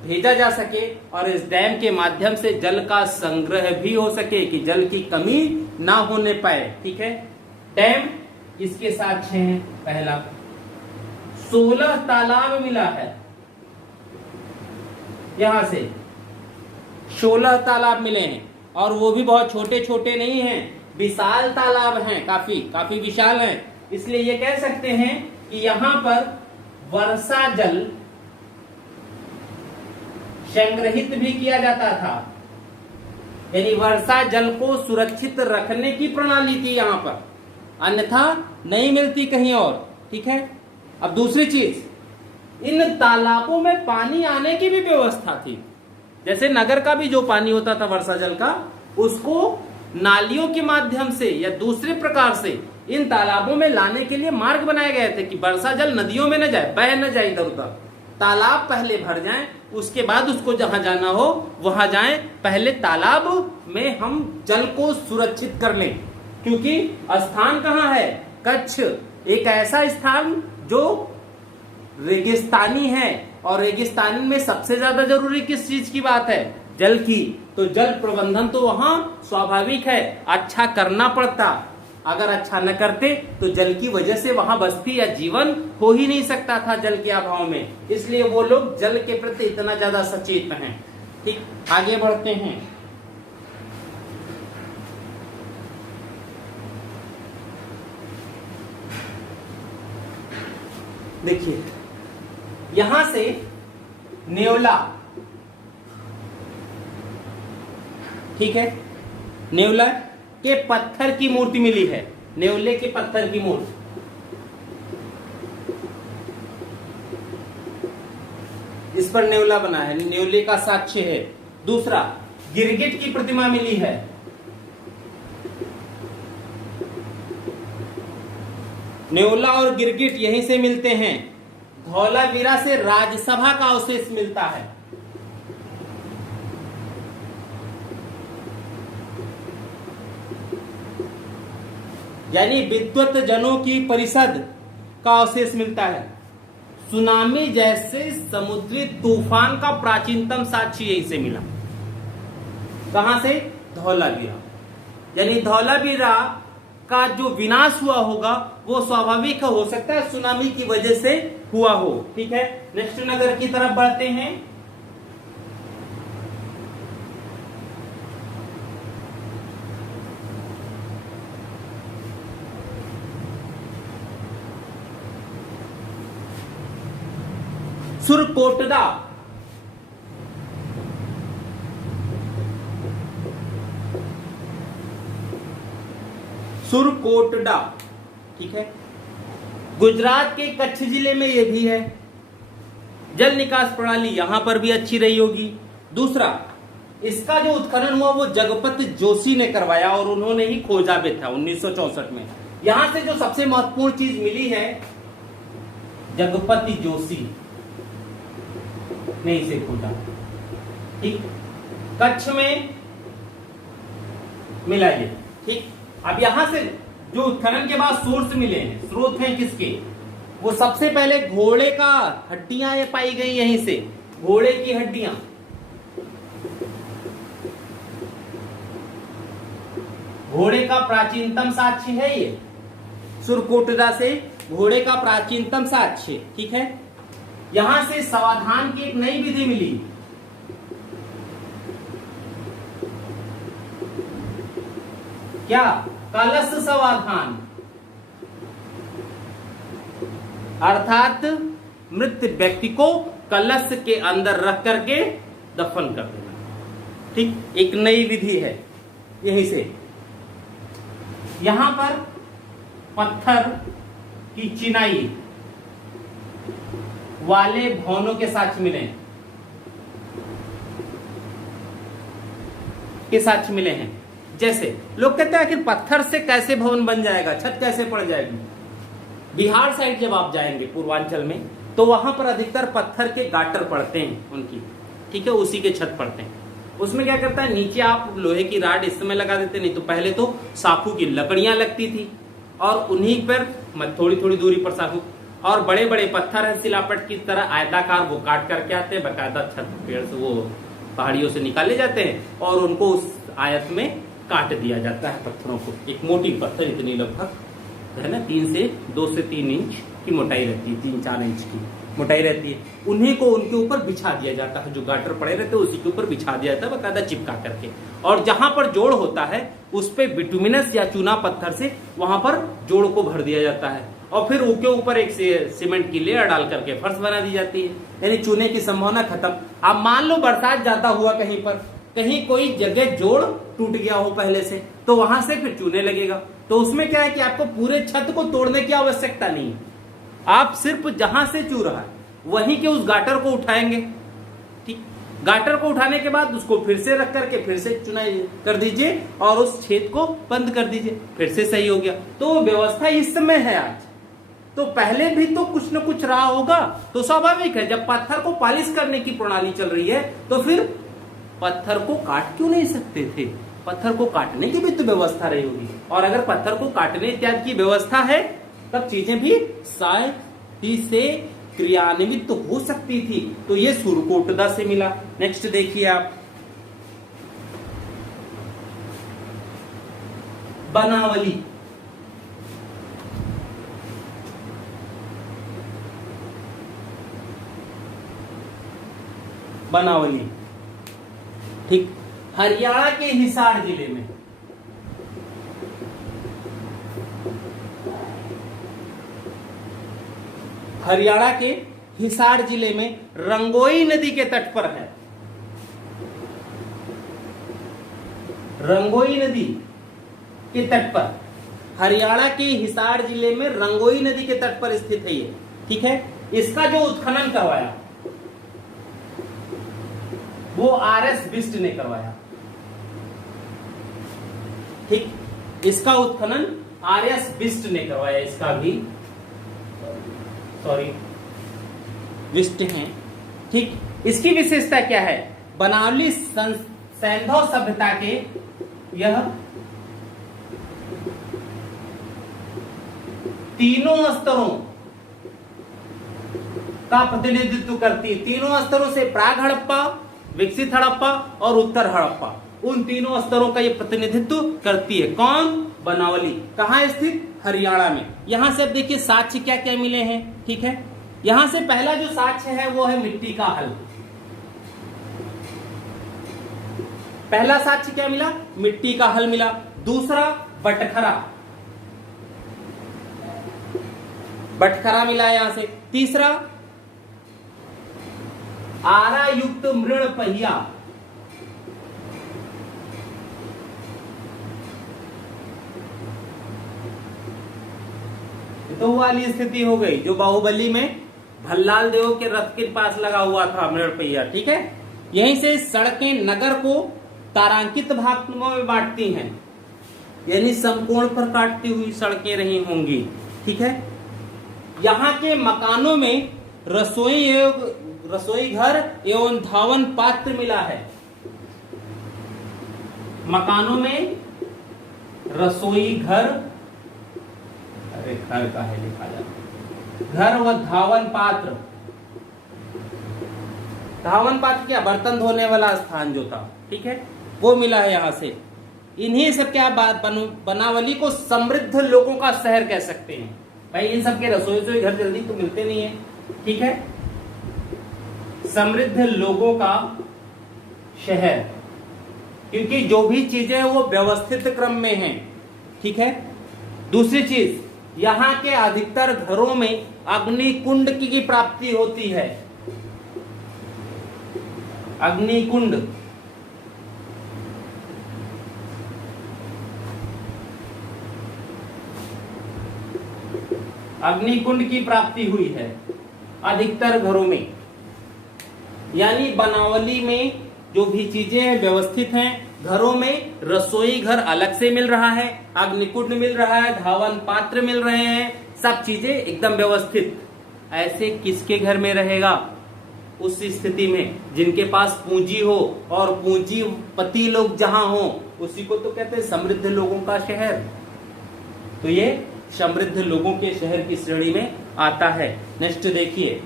भेजा जा सके और इस डैम के माध्यम से जल का संग्रह भी हो सके कि जल की कमी ना होने पाए। ठीक है, डैम इसके साथ हैं। पहला 16 तालाब मिला है, यहां से 16 तालाब मिले हैं, और वो भी बहुत छोटे छोटे नहीं हैं, विशाल तालाब हैं, काफी काफी विशाल हैं। इसलिए ये कह सकते हैं कि यहां पर वर्षा जल संग्रहित भी किया जाता था, यानी वर्षा जल को सुरक्षित रखने की प्रणाली थी यहां पर, अन्यथा नहीं मिलती कहीं और। ठीक है, अब दूसरी चीज, इन तालाबों में पानी आने की भी व्यवस्था थी। जैसे नगर का भी जो पानी होता था वर्षा जल का, उसको नालियों के माध्यम से या दूसरे प्रकार से इन तालाबों में लाने के लिए मार्ग बनाए गए थे कि वर्षा जल नदियों में न जाए, बह न जाए इधर उधर, तालाब पहले भर जाएं, उसके बाद उसको जहां जाना हो वहां जाएं। पहले तालाब में हम जल को सुरक्षित कर लें, क्योंकि स्थान कहाँ है? कच्छ, एक ऐसा स्थान जो रेगिस्तानी है, और रेगिस्तान में सबसे ज्यादा जरूरी किस चीज की बात है? जल की। तो जल प्रबंधन तो वहां स्वाभाविक है, अच्छा करना पड़ता। अगर अच्छा न करते तो जल की वजह से वहां बस्ती या जीवन हो ही नहीं सकता था जल के अभाव में। इसलिए वो लोग जल के प्रति इतना ज्यादा सचेत हैं। ठीक, आगे बढ़ते हैं। देखिए, यहां से नेवला, ठीक है, नेवला के पत्थर की मूर्ति मिली है, नेवले के पत्थर की मूर्ति। इस पर नेवला बना है, नेवले का साक्ष्य है। दूसरा, गिरगिट की प्रतिमा मिली है। नेवला और गिरगिट यहीं से मिलते हैं। धौलावीरा से राजसभा का अवशेष मिलता है। यानी विद्वत जनों की परिषद का अवशेष मिलता है। सुनामी जैसे समुद्री तूफान का प्राचीनतम साक्ष्य यहीं से मिला। कहां से? धौलावीरा। यानी धौलावीरा का जो विनाश हुआ होगा वो स्वाभाविक हो सकता है सुनामी की वजह से हुआ हो। ठीक है, नेक्स्ट नगर की तरफ बढ़ते हैं। सुरकोटड़ा, सुरकोटड़ा, ठीक है, गुजरात के कच्छ जिले में यह भी है। जल निकास प्रणाली यहां पर भी अच्छी रही होगी। दूसरा, इसका जो उत्खनन हुआ वो जगपत जोशी ने करवाया और उन्होंने ही खोजा भी था 1964 में। यहां से जो सबसे महत्वपूर्ण चीज मिली है, जगपति जोशी ने इसे खोजा। ठीक, कच्छ में मिला ये। ठीक, अब यहां से जो उत्खनन के बाद सोर्स मिले हैं, स्रोत हैं किसके? वो सबसे पहले घोड़े का हड्डियां ये पाई गई यहीं से, घोड़े की हड्डियां। घोड़े का प्राचीनतम साक्ष्य है ये, सुरकोटड़ा से घोड़े का प्राचीनतम साक्ष्य। ठीक है, यहां से समाधान की एक नई विधि मिली। क्या? कलश समाधान, अर्थात मृत व्यक्ति को कलश के अंदर रख करके दफन कर देना। ठीक, एक नई विधि है यहीं से। यहां पर पत्थर की चिनाई वाले भवनों के साक्ष्य मिले हैं, के साक्ष्य मिले हैं। जैसे लोग कहते हैं आखिर पत्थर से कैसे भवन बन जाएगा, छत कैसे पड़ जाएगी। बिहार साइड जब आप जाएंगे पूर्वांचल में, तो वहां पर अधिकतर पत्थर के गाटर पड़ते हैं उनकी, ठीक है, उसी के छत पड़ते हैं। उसमें क्या करता है, नीचे आप लोहे की राड इस समय लगा देते, नहीं तो पहले तो साखू की लकड़ियां लगती थी और उन्हीं पर थोड़ी थोड़ी दूरी पर साखू, और बड़े बड़े पत्थर है सिलापट की तरह आयताकार, वो काट करके आते हैं, बकायदा छत पेड़ से वो पहाड़ियों से निकाले जाते हैं और उनको उस आयत में काट दिया जाता है पत्थरों को। एक मोटी पत्थर इतनी लगभग है ना, 2 से 3 इंच की मोटाई रहती है, 3-4 इंच की मोटाई रहती है। उन्हीं को उनके ऊपर बिछा दिया जाता है, जो गाटर पड़े रहते हैं उसी के ऊपर बिछा दिया जाता है बकायदा चिपका करके। और जहां पर जोड़ होता है उस पे बिटुमिनस या चूना पत्थर से वहां पर जोड़ को भर दिया जाता है और फिर उसके ऊपर एक सीमेंट की लेयर डाल करके फर्श बना दी जाती है, यानी चूने की संभावना खत्म। अब मान लो बरसात ज्यादा हुआ कहीं पर, कहीं कोई जगह जोड़ टूट गया हो पहले से, तो वहां से फिर चूने लगेगा। तो उसमें क्या है कि आपको पूरे छत को तोड़ने की आवश्यकता नहीं है, आप सिर्फ जहां से चू रहा है वहीं के उस गाटर को उठाएंगे, ठीक। गाटर को उठाने के बाद उसको फिर से रख करके फिर से चुनाई कर दीजिए और उस छेद को बंद कर दीजिए, फिर से सही हो गया। तो व्यवस्था इस समय है आज, तो पहले भी तो कुछ न कुछ रहा होगा। तो स्वाभाविक है जब पत्थर को पॉलिश करने की प्रणाली चल रही है तो फिर पत्थर को काट क्यों नहीं सकते थे, पत्थर को काटने की भी तो व्यवस्था रही होगी। और अगर पत्थर को काटने इत्यादि की व्यवस्था है तब चीजें भी शायद ही से क्रियान्वित तो हो सकती थी। तो ये सुरकोटदा से मिला। नेक्स्ट देखिए आप, बनावली। बनावली, ठीक, हरियाणा के हिसार जिले में। हरियाणा के हिसार जिले में रंगोई नदी के तट पर है। रंगोई नदी के तट पर, हरियाणा के हिसार जिले में रंगोई नदी के तट पर स्थित है ये, ठीक है। इसका जो उत्खनन करवाया वो आर.एस. बिष्ट ने करवाया, ठीक। इसका उत्खनन आर.एस. बिष्ट ने करवाया, इसका भी सॉरी बिष्ट हैं, ठीक। इसकी विशेषता क्या है, बनावली सैंधव सभ्यता के यह तीनों स्तरों का प्रतिनिधित्व करती है। तीनों स्तरों से प्राग हड़प्पा, विकसित हड़प्पा और उत्तर हड़प्पा, उन तीनों स्तरों का ये प्रतिनिधित्व करती है। कौन, बनावली। कहां स्थित, हरियाणा में। यहां से अब देखिए साक्ष्य क्या क्या मिले हैं, ठीक है। यहां से पहला जो साक्ष्य है वो है मिट्टी का हल। पहला साक्ष्य क्या मिला, मिट्टी का हल मिला। दूसरा बटखरा, बटखरा मिला यहां से। तीसरा आरा युक्त मृण पहिया, तो वाली स्थिति हो गई जो बाहुबली में भल्लाल देव के रथ के पास लगा हुआ था मृण पहिया, ठीक है। यहीं से सड़कें नगर को तारांकित भागों में बांटती हैं, यानी समकोण पर काटती हुई सड़कें रही होंगी, ठीक है। यहाँ के मकानों में रसोई घर एवं धावन पात्र मिला है। मकानों में रसोई घर, अरे घर का है लिखा जाता, घर व धावन पात्र। धावन पात्र क्या, बर्तन धोने वाला स्थान जो था, ठीक है, वो मिला है यहां से। इन्हीं सब क्या बात, बनावली को समृद्ध लोगों का शहर कह सकते हैं। भाई इन सब के रसोई घर जल्दी तो मिलते नहीं है, ठीक है। समृद्ध लोगों का शहर, क्योंकि जो भी चीजें हैं वो व्यवस्थित क्रम में हैं, ठीक है। दूसरी चीज, यहाँ के अधिकतर घरों में अग्निकुंड की प्राप्ति होती है। अग्निकुंड, अग्निकुंड की प्राप्ति हुई है अधिकतर घरों में, यानी बनावली में जो भी चीजें हैं व्यवस्थित हैं। घरों में रसोई घर अलग से मिल रहा है, अग्निकुंड मिल रहा है, धावन पात्र मिल रहे हैं, सब चीजें एकदम व्यवस्थित। ऐसे किसके घर में रहेगा? उस स्थिति में जिनके पास पूंजी हो और पूंजीपति लोग जहां हो, उसी को तो कहते हैं समृद्ध लोगों का शहर। तो ये समृद्ध लोगों के शहर की श्रेणी में आता है। नेक्स्ट देखिए,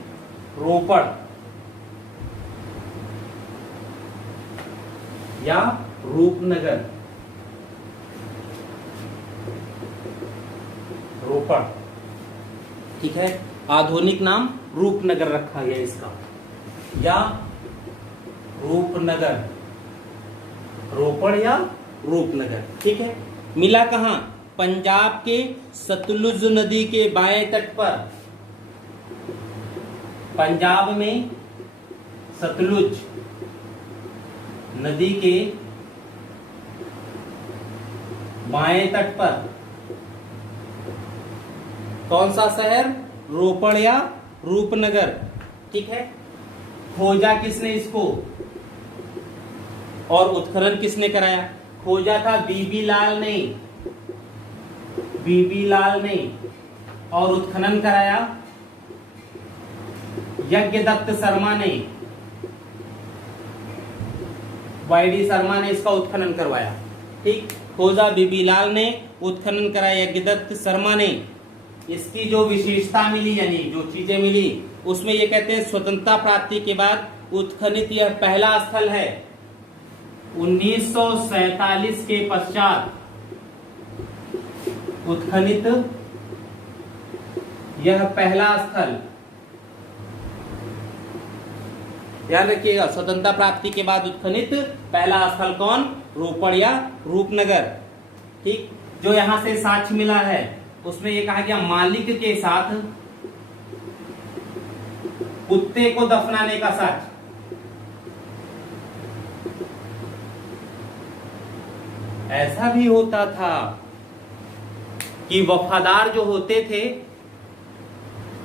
रोपड़ या रूपनगर। रोपड़, ठीक है, आधुनिक नाम रूपनगर रखा गया इसका, या रूपनगर, रोपड़ या रूपनगर, ठीक है। मिला कहां? पंजाब के सतलुज नदी के बाएं तट पर। पंजाब में सतलुज नदी के बाएं तट पर कौन सा शहर? रोपड़ या रूपनगर, ठीक है। खोजा किसने इसको और उत्खनन किसने कराया? खोजा था बीबी लाल ने, बीबी लाल ने, और उत्खनन कराया यज्ञदत्त शर्मा ने, वाईडी शर्मा ने इसका उत्खनन करवाया, ठीक। खोजा बीबी लाल ने, उत्खनन कराया यज्ञदत्त शर्मा ने। इसकी जो विशेषता मिली, यानी जो चीजें मिली, उसमें ये कहते हैं स्वतंत्रता प्राप्ति के बाद उत्खनित यह पहला स्थल है। 1947 के पश्चात उत्खनित यह पहला स्थल, याद रखिएगा, स्वतंत्रता प्राप्ति के बाद उत्खनित पहला स्थल कौन? रोपड़ या रूपनगर, ठीक। जो यहां से साक्ष्य मिला है उसमें यह कहा गया मालिक के साथ कुत्ते को दफनाने का साक्ष्य। ऐसा भी होता था कि वफादार जो होते थे,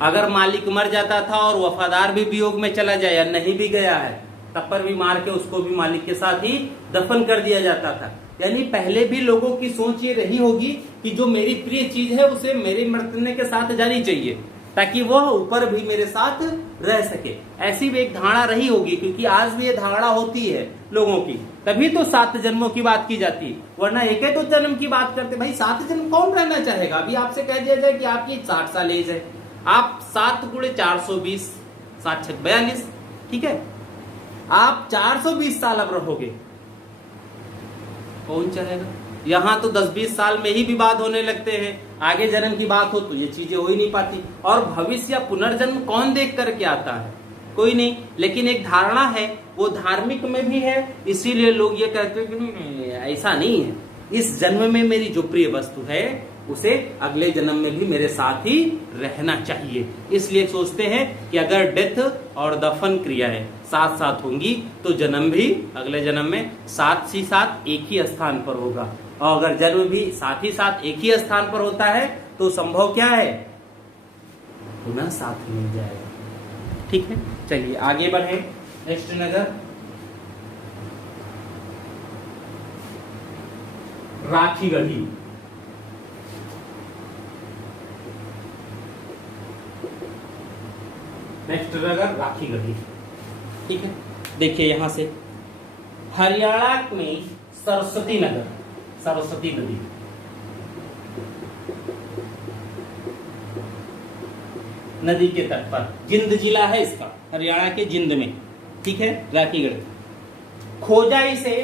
अगर मालिक मर जाता था और वफादार भी वियोग में चला जाए या नहीं भी गया है, तब पर भी मार के उसको भी मालिक के साथ ही दफन कर दिया जाता था। यानी पहले भी लोगों की सोच ये रही होगी कि जो मेरी प्रिय चीज है उसे मेरे मरने के साथ जानी चाहिए, ताकि वह ऊपर भी मेरे साथ रह सके। ऐसी भी एक धारणा रही होगी, क्योंकि आज भी ये धारणा होती है लोगों की, तभी तो 7 जन्मों की बात की जाती है, वरना एक ही तो जन्म की बात करते। भाई 7 जन्म कौन रहना चाहेगा? अभी आपसे कह दिया जाए कि आपकी 60 साल एज है, आप 7 × 420, 7 × 42, ठीक है, आप 420 साल अब रहोगे, कौन चाहेगा? यहाँ तो 10-20 साल में ही विवाद होने लगते हैं, आगे जन्म की बात हो तो ये चीजें हो ही नहीं पाती। और भविष्य या पुनर्जन्म कौन देख करके आता है? कोई नहीं। लेकिन एक धारणा है, वो धार्मिक में भी है, इसीलिए लोग ये कहते हैं कि नहीं, ऐसा नहीं है, इस जन्म में मेरी जो प्रिय वस्तु है उसे अगले जन्म में भी मेरे साथ ही रहना चाहिए। इसलिए सोचते हैं कि अगर डेथ और दफन क्रियाएं साथ साथ होंगी तो जन्म भी अगले जन्म में साथ ही साथ एक ही स्थान पर होगा, और अगर जन्म भी साथ ही साथ एक ही स्थान पर होता है तो संभव क्या है? पुनः साथ मिल जाएगा, ठीक है। चलिए आगे बढ़े। नेक्स्ट नगर राखीगढ़ी। नेक्स्ट नगर राखीगढ़ी, ठीक है। देखिए यहां से हरियाणा में सरस्वती नगर, सरस्वती नदी, नदी के तट पर, जिंद जिला है इसका, हरियाणा के जिंद में, ठीक है, राखीगढ़। खोजा इसे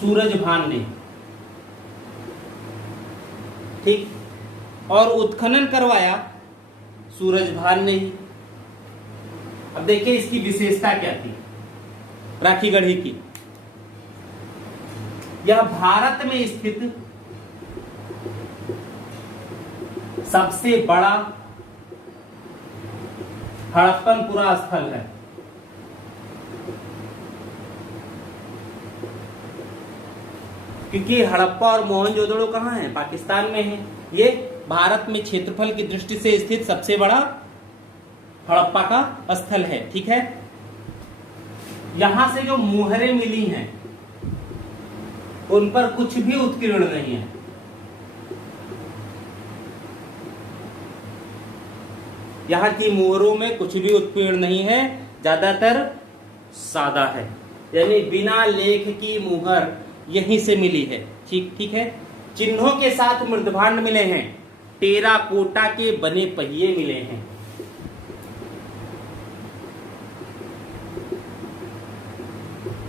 सूरजभान ने, ठीक, और उत्खनन करवाया सूरजभान ने ही। अब देखिए इसकी विशेषता क्या थी राखीगढ़ी की। यह भारत में स्थित सबसे बड़ा हड़प्पनपुरा स्थल है। क्योंकि हड़प्पा और मोहनजोदड़ो कहां है? पाकिस्तान में है। ये भारत में क्षेत्रफल की दृष्टि से स्थित सबसे बड़ा हड़प्पा का स्थल है। ठीक है, यहां से जो मुहरें मिली हैं उन पर कुछ भी उत्कीर्ण नहीं है। यहां की मुहरों में कुछ भी उत्कीर्ण नहीं है, ज्यादातर सादा है, यानी बिना लेख की मुहर यहीं से मिली है। ठीक है, चिन्हों के साथ मृदभांड मिले हैं, टेराकोटा के बने पहिए मिले हैं।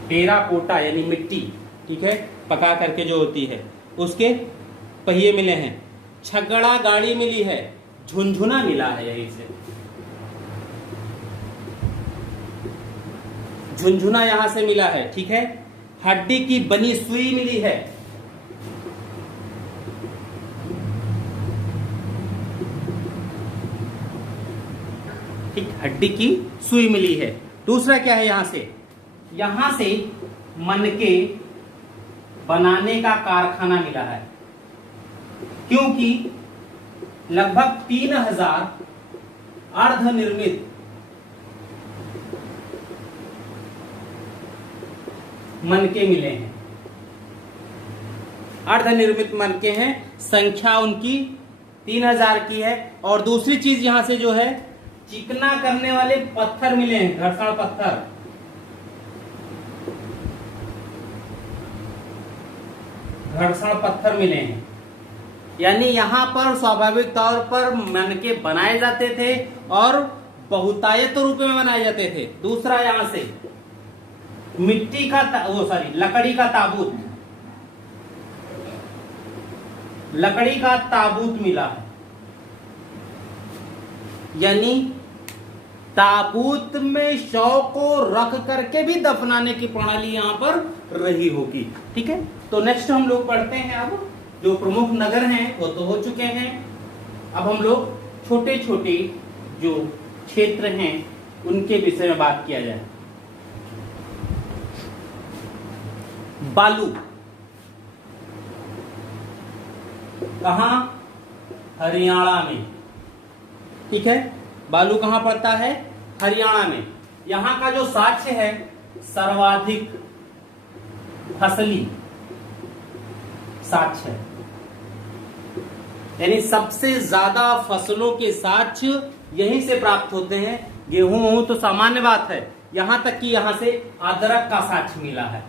टेराकोटा यानी मिट्टी, ठीक है, पका करके जो होती है उसके पहिए मिले हैं। छगड़ा गाड़ी मिली है, झुनझुना मिला है, यहीं से झुनझुना यहां से मिला है। ठीक है, हड्डी की बनी सुई मिली है। ठीक, हड्डी की सुई मिली है। दूसरा क्या है, यहां से मनके बनाने का कारखाना मिला है, क्योंकि लगभग 3000 अर्धनिर्मित मनके मिले हैं। अर्धनिर्मित मनके हैं, संख्या उनकी 3000 की है। और दूसरी चीज यहां से जो है, चिकना करने वाले पत्थर मिले हैं, घर्षण पत्थर। घर्षण पत्थर मिले हैं, यानी यहां पर स्वाभाविक तौर पर मनके बनाए जाते थे और बहुतायत रूप में बनाए जाते थे। दूसरा यहां से मिट्टी का लकड़ी का ताबूत, लकड़ी का ताबूत मिला है, यानी ताबूत में शव को रख करके भी दफनाने की प्रणाली यहां पर रही होगी। ठीक है, तो नेक्स्ट हम लोग पढ़ते हैं। अब जो प्रमुख नगर हैं वो तो हो चुके हैं, अब हम लोग छोटे छोटे जो क्षेत्र हैं उनके विषय में बात किया जाए। बालू कहां? हरियाणा में। ठीक है, बालू कहां पड़ता है? हरियाणा में। यहां का जो साक्ष्य है सर्वाधिक फसली साक्ष्य है, यानी सबसे ज्यादा फसलों के साक्ष्य यहीं से प्राप्त होते हैं। गेहूं तो सामान्य बात है, यहां तक कि यहां से अदरक का साक्ष्य मिला है।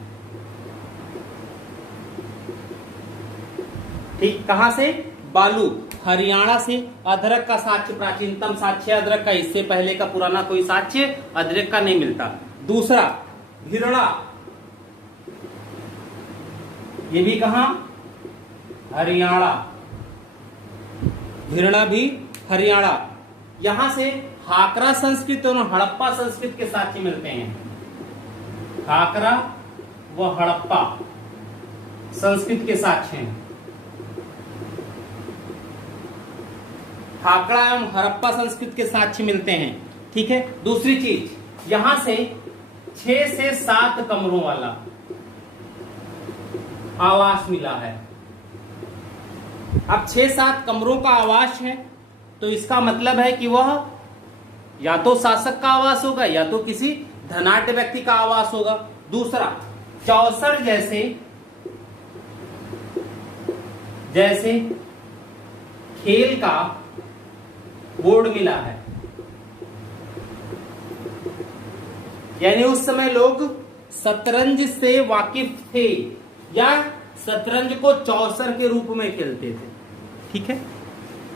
ठीक, कहां से? बालू, हरियाणा से अदरक का साक्ष्य, प्राचीनतम साक्ष्य अदरक का। इससे पहले का पुराना कोई साक्ष्य अदरक का नहीं मिलता। दूसरा हिरणा, ये भी कहां? हरियाणा। हिरणा भी हरियाणा। यहां से हाकरा संस्कृत और हड़प्पा संस्कृत के साक्ष्य मिलते हैं। हाकरा व हड़प्पा संस्कृत के साक्ष्य हैं। हाकड़ा एवं हड़प्पा संस्कृत के साक्ष्य मिलते हैं। ठीक है, दूसरी चीज, यहां से 6 से 7 कमरों वाला आवास मिला है। अब 6-7 कमरों का आवास है तो इसका मतलब है कि वह या तो शासक का आवास होगा या तो किसी धनाढ्य व्यक्ति का आवास होगा। दूसरा, चौसर जैसे खेल का बोर्ड मिला है, यानी उस समय लोग शतरंज से वाकिफ थे या शतरंज को चौसर के रूप में खेलते थे। ठीक है,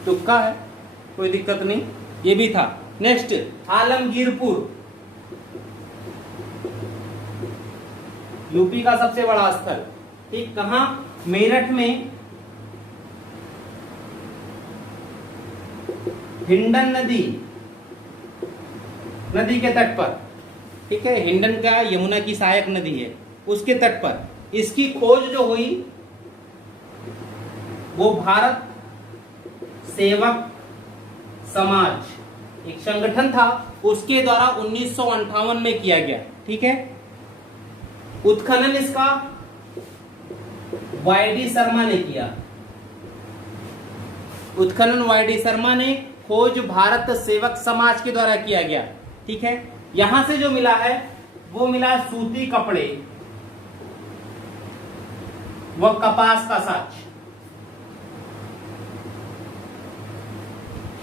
तुक्का है, कोई दिक्कत नहीं, ये भी था। नेक्स्ट, आलमगीरपुर, यूपी का सबसे बड़ा स्थल। ठीक, कहां? मेरठ में हिंडन नदी के तट पर। ठीक है, हिंडन का यमुना की सहायक नदी है, उसके तट पर इसकी खोज जो हुई वो भारत सेवक समाज एक संगठन था, उसके द्वारा 1958 में किया गया। ठीक है, उत्खनन इसका वाईडी शर्मा ने किया। उत्खनन वाई डी शर्मा ने, खोज भारत सेवक समाज के द्वारा किया गया। ठीक है, यहां से जो मिला है वो मिला सूती कपड़े व कपास का साक्ष्य।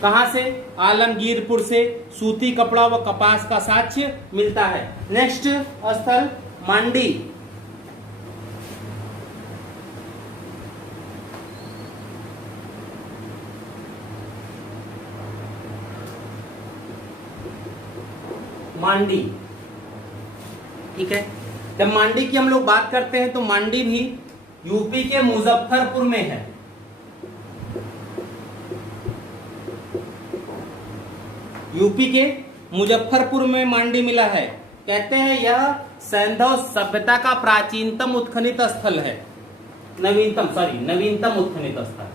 कहां से? आलमगीरपुर से सूती कपड़ा व कपास का साक्ष्य मिलता है। नेक्स्ट स्थल मांडी। मांडी, ठीक है। जब मांडी की हम लोग बात करते हैं तो मांडी भी यूपी के मुजफ्फरपुर में है। यूपी के मुजफ्फरपुर में मांडी मिला है। कहते हैं यह सैंधव सभ्यता का प्राचीनतम उत्खनित स्थल है। नवीनतम उत्खनित स्थल,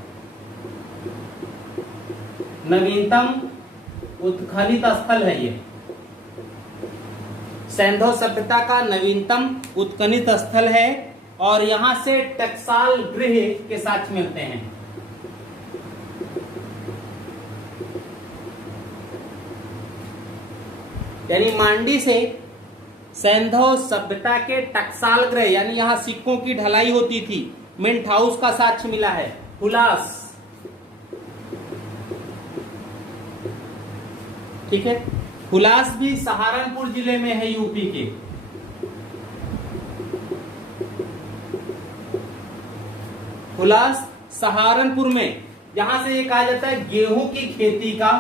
नवीनतम उत्खनित स्थल है ये। सैंधव सभ्यता का नवीनतम उत्खनित स्थल है और यहां से टकसाल गृह के साक्ष्य मिलते हैं। यानी मांडी से सैंधव सभ्यता के टकसाल गृह, यानी यहां सिक्कों की ढलाई होती थी, मिंट हाउस का साक्ष्य मिला है। हुलास, ठीक है। हुलास भी सहारनपुर जिले में है, यूपी के। हुलास सहारनपुर में, यहां से ये कहा जाता है गेहूं की खेती का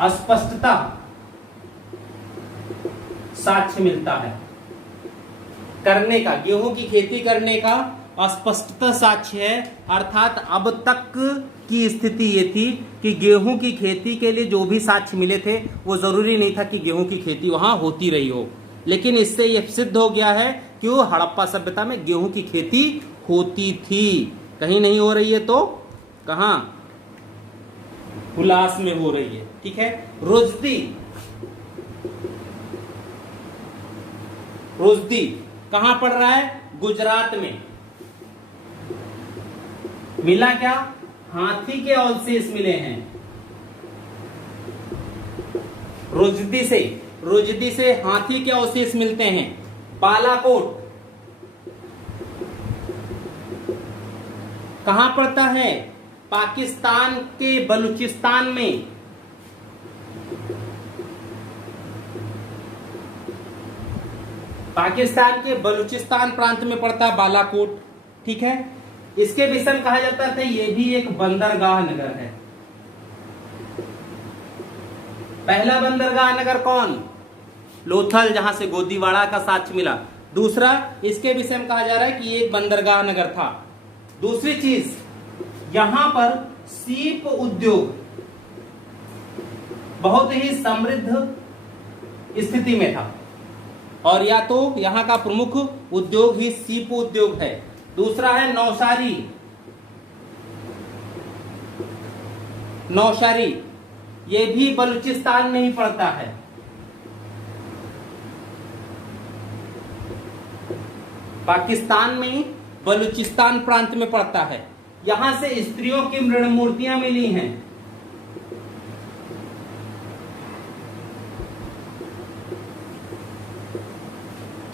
अस्पष्टता साक्ष्य मिलता है। करने का, गेहूं की खेती करने का अस्पष्टता साक्ष्य है। अर्थात अब तक की स्थिति ये थी कि गेहूं की खेती के लिए जो भी साक्ष्य मिले थे वो जरूरी नहीं था कि गेहूं की खेती वहां होती रही हो, लेकिन इससे यह सिद्ध हो गया है कि वो हड़प्पा सभ्यता में गेहूं की खेती होती थी। कहीं नहीं हो रही है तो कहां? हुलास में हो रही है। ठीक है। रोजदी, रोजदी कहां पड़ रहा है? गुजरात में। मिला क्या? हाथी के अवशेष मिले हैं। रोजदी से हाथी के अवशेष मिलते हैं। बालाकोट कहां पड़ता है? पाकिस्तान के बलूचिस्तान में। पाकिस्तान के बलूचिस्तान प्रांत में पड़ता है बालाकोट। ठीक है। इसके विषय में कहा जाता था ये भी एक बंदरगाह नगर है। पहला बंदरगाह नगर कौन? लोथल, जहां से गोदीवाड़ा का साक्ष्य मिला। दूसरा, इसके विषय में कहा जा रहा है कि ये एक बंदरगाह नगर था। दूसरी चीज, यहां पर सीप उद्योग बहुत ही समृद्ध स्थिति में था और या तो यहां का प्रमुख उद्योग ही सीप उद्योग है। दूसरा है नौशारी। नौशारी ये भी बलूचिस्तान में ही पड़ता है। पाकिस्तान में बलूचिस्तान प्रांत में पड़ता है। यहां से स्त्रियों की मृण मूर्तियां मिली हैं।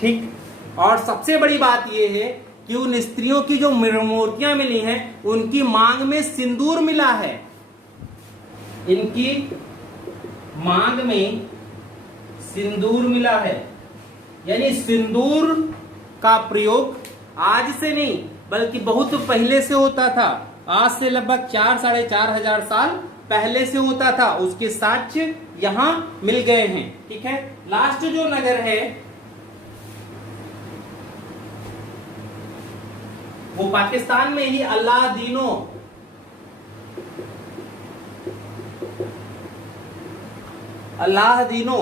ठीक। और सबसे बड़ी बात यह है कि उन स्त्रियों की जो मूर्तियां मिली हैं उनकी मांग में सिंदूर मिला है। इनकी मांग में सिंदूर मिला है। यानी सिंदूर का प्रयोग आज से नहीं बल्कि बहुत पहले से होता था। आज से लगभग 4-4,500 साल पहले से होता था। उसके साक्ष्य यहां मिल गए हैं। ठीक है। लास्ट जो नगर है वो पाकिस्तान में ही अल्लादीनो। अल्लादीनो,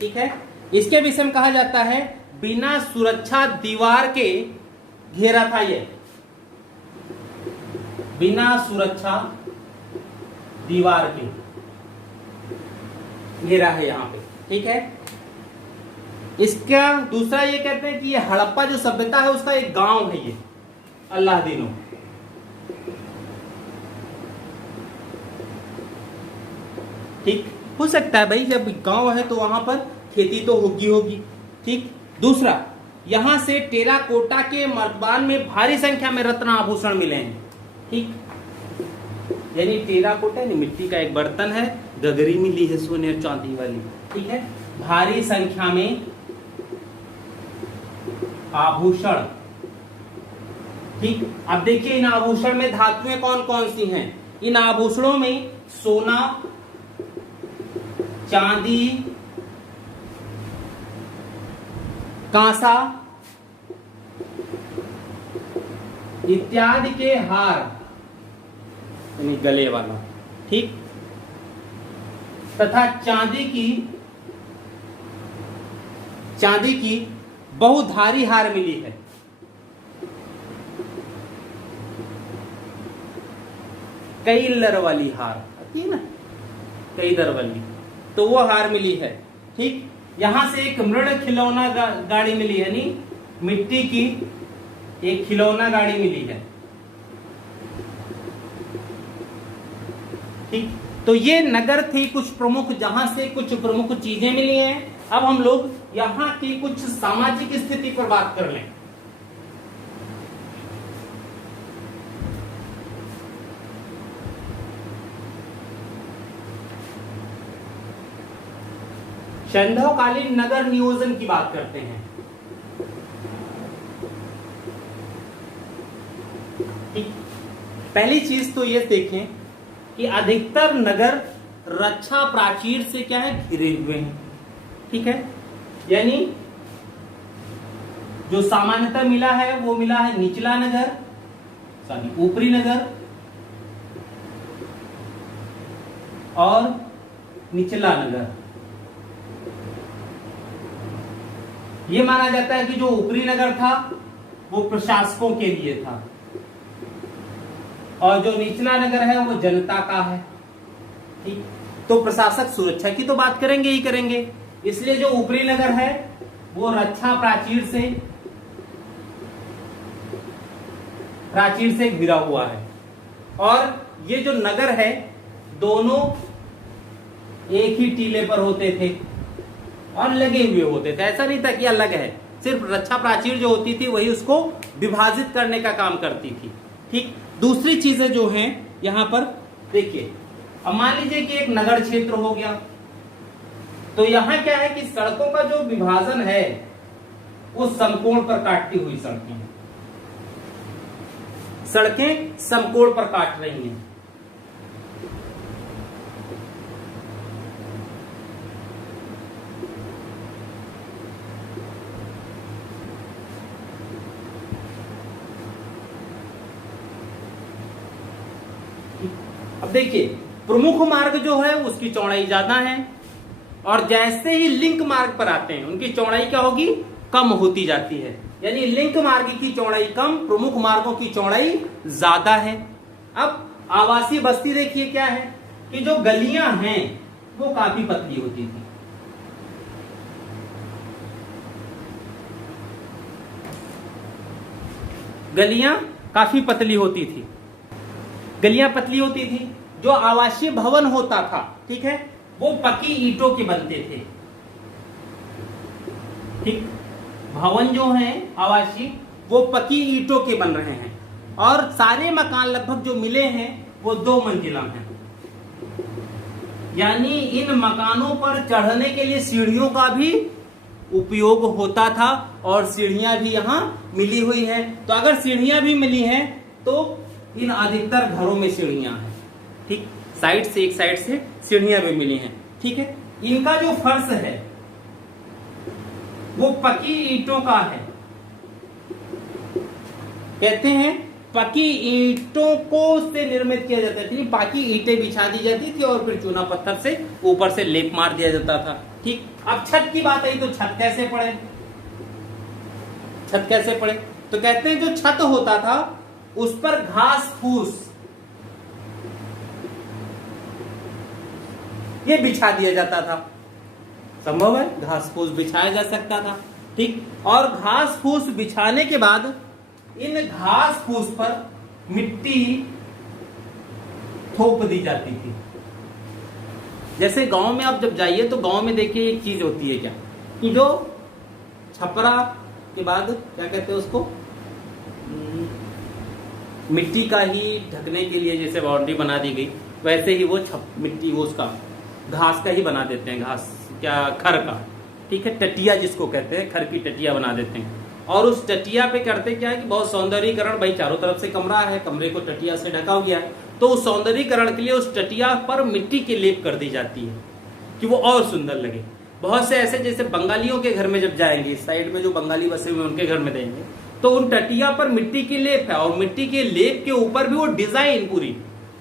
ठीक है। इसके विषय में कहा जाता है बिना सुरक्षा दीवार के घेरा था ये। बिना सुरक्षा दीवार के घेरा है यहां पे। ठीक है। इसका दूसरा ये कहते हैं कि ये हड़प्पा जो सभ्यता है उसका एक गांव है ये। अल्लाह दिनों। ठीक, हो सकता है भाई जब गांव है तो वहां पर खेती तो होगी। ठीक, दूसरा, यहां से टेराकोटा के मर्दान में भारी संख्या में रत्न आभूषण मिले हैं। ठीक, यानी टेराकोटा यानी मिट्टी का एक बर्तन है, गगरी मिली है सोने और चांदी वाली। ठीक है, भारी संख्या में आभूषण। ठीक, अब देखिए इन आभूषण में धातुएं कौन कौन सी हैं। इन आभूषणों में सोना, चांदी, कांसा इत्यादि के हार, यानी गले वाला। ठीक, तथा चांदी की बहुधारी हार मिली है। कई लर वाली हार आती है ना, कई दर वाली, तो वो हार मिली है। ठीक, यहां से एक मृण खिलौना गाड़ी मिली है, यानी मिट्टी की एक खिलौना गाड़ी मिली है। ठीक, तो ये नगर थे कुछ प्रमुख, जहां से कुछ प्रमुख चीजें मिली हैं। अब हम लोग यहां की कुछ सामाजिक स्थिति पर बात कर लें। सैंधवकालीन नगर नियोजन की बात करते हैं। पहली चीज तो ये देखें कि अधिकतर नगर रक्षा प्राचीर से क्या है, घिरे हुए हैं। ठीक है, यानी जो सामान्यतः मिला है वो मिला है निचला नगर, सॉरी ऊपरी नगर और निचला नगर। ये माना जाता है कि जो ऊपरी नगर था वो प्रशासकों के लिए था और जो निचला नगर है वो जनता का है। ठीक, तो प्रशासक सुरक्षा की तो बात करेंगे ही करेंगे, इसलिए जो ऊपरी नगर है वो रक्षा प्राचीर से घिरा हुआ है। और ये जो नगर है दोनों एक ही टीले पर होते थे और लगे हुए होते थे, ऐसा नहीं था कि अलग है। सिर्फ रक्षा प्राचीर जो होती थी वही उसको विभाजित करने का काम करती थी। ठीक, दूसरी चीजें जो हैं यहां पर देखिए, अब मान लीजिए कि एक नगर क्षेत्र हो गया, तो यहां क्या है कि सड़कों का जो विभाजन है वो समकोण पर काटती हुई सड़कें समकोण पर काट रही हैं। अब देखिए प्रमुख मार्ग जो है उसकी चौड़ाई ज्यादा है और जैसे ही लिंक मार्ग पर आते हैं उनकी चौड़ाई क्या होगी, कम होती जाती है। यानी लिंक मार्ग की चौड़ाई कम, प्रमुख मार्गों की चौड़ाई ज्यादा है। अब आवासीय बस्ती देखिए क्या है कि जो गलियां हैं वो काफी पतली होती थी। गलियां काफी पतली होती थी, गलियां पतली होती थी। जो आवासीय भवन होता था, ठीक है, वो पक्की ईंटों के बनते थे। ठीक, भवन जो हैं आवासीय वो पक्की ईंटों के बन रहे हैं और सारे मकान लगभग जो मिले हैं वो 2 मंजिला हैं। यानी इन मकानों पर चढ़ने के लिए सीढ़ियों का भी उपयोग होता था और सीढ़ियां भी यहां मिली हुई है। तो अगर सीढ़ियां भी मिली हैं तो इन अधिकतर घरों में सीढ़ियां हैं। ठीक, साइड से एक साइड से सीढ़ियां भी मिली हैं। ठीक है, इनका जो फर्श है वो पक्की ईंटों का है। कहते हैं पक्की ईंटों को से निर्मित किया जाता था। पक्की ईंटें बिछा दी जाती थी और फिर चूना पत्थर से ऊपर से लेप मार दिया जाता था। ठीक, अब छत की बात आई तो छत कैसे पड़े, छत कैसे पड़े? तो कहते हैं जो छत होता था उस पर घास फूस ये बिछा दिया जाता था। संभव है घास फूस बिछाया जा सकता था। ठीक, और घास फूस बिछाने के बाद इन घास फूस पर मिट्टी थोप दी जाती थी। जैसे गांव में आप जब जाइए तो गांव में देखिए एक चीज होती है क्या, कि जो छपरा के बाद क्या कहते हैं उसको, मिट्टी का ही ढकने के लिए जैसे बाउंड्री बना दी गई, वैसे ही वो मिट्टी वो उसका घास का ही बना देते हैं, घास क्या खर का, ठीक है, टटिया जिसको कहते हैं, खर की टटिया बना देते हैं। और उस टटिया पे करते क्या है कि बहुत सौंदर्यीकरण, भाई चारों तरफ से कमरा है, कमरे को टटिया से ढका गया है, तो उस सौंदर्यीकरण के लिए उस टटिया पर मिट्टी की लेप कर दी जाती है कि वो और सुंदर लगे। बहुत से ऐसे जैसे बंगालियों के घर में जब जाएंगे, इस साइड में जो बंगाली बसे हुए उनके घर में देंगे तो उन टटिया पर मिट्टी की लेप है, और मिट्टी के लेप के ऊपर भी वो डिजाइन पूरी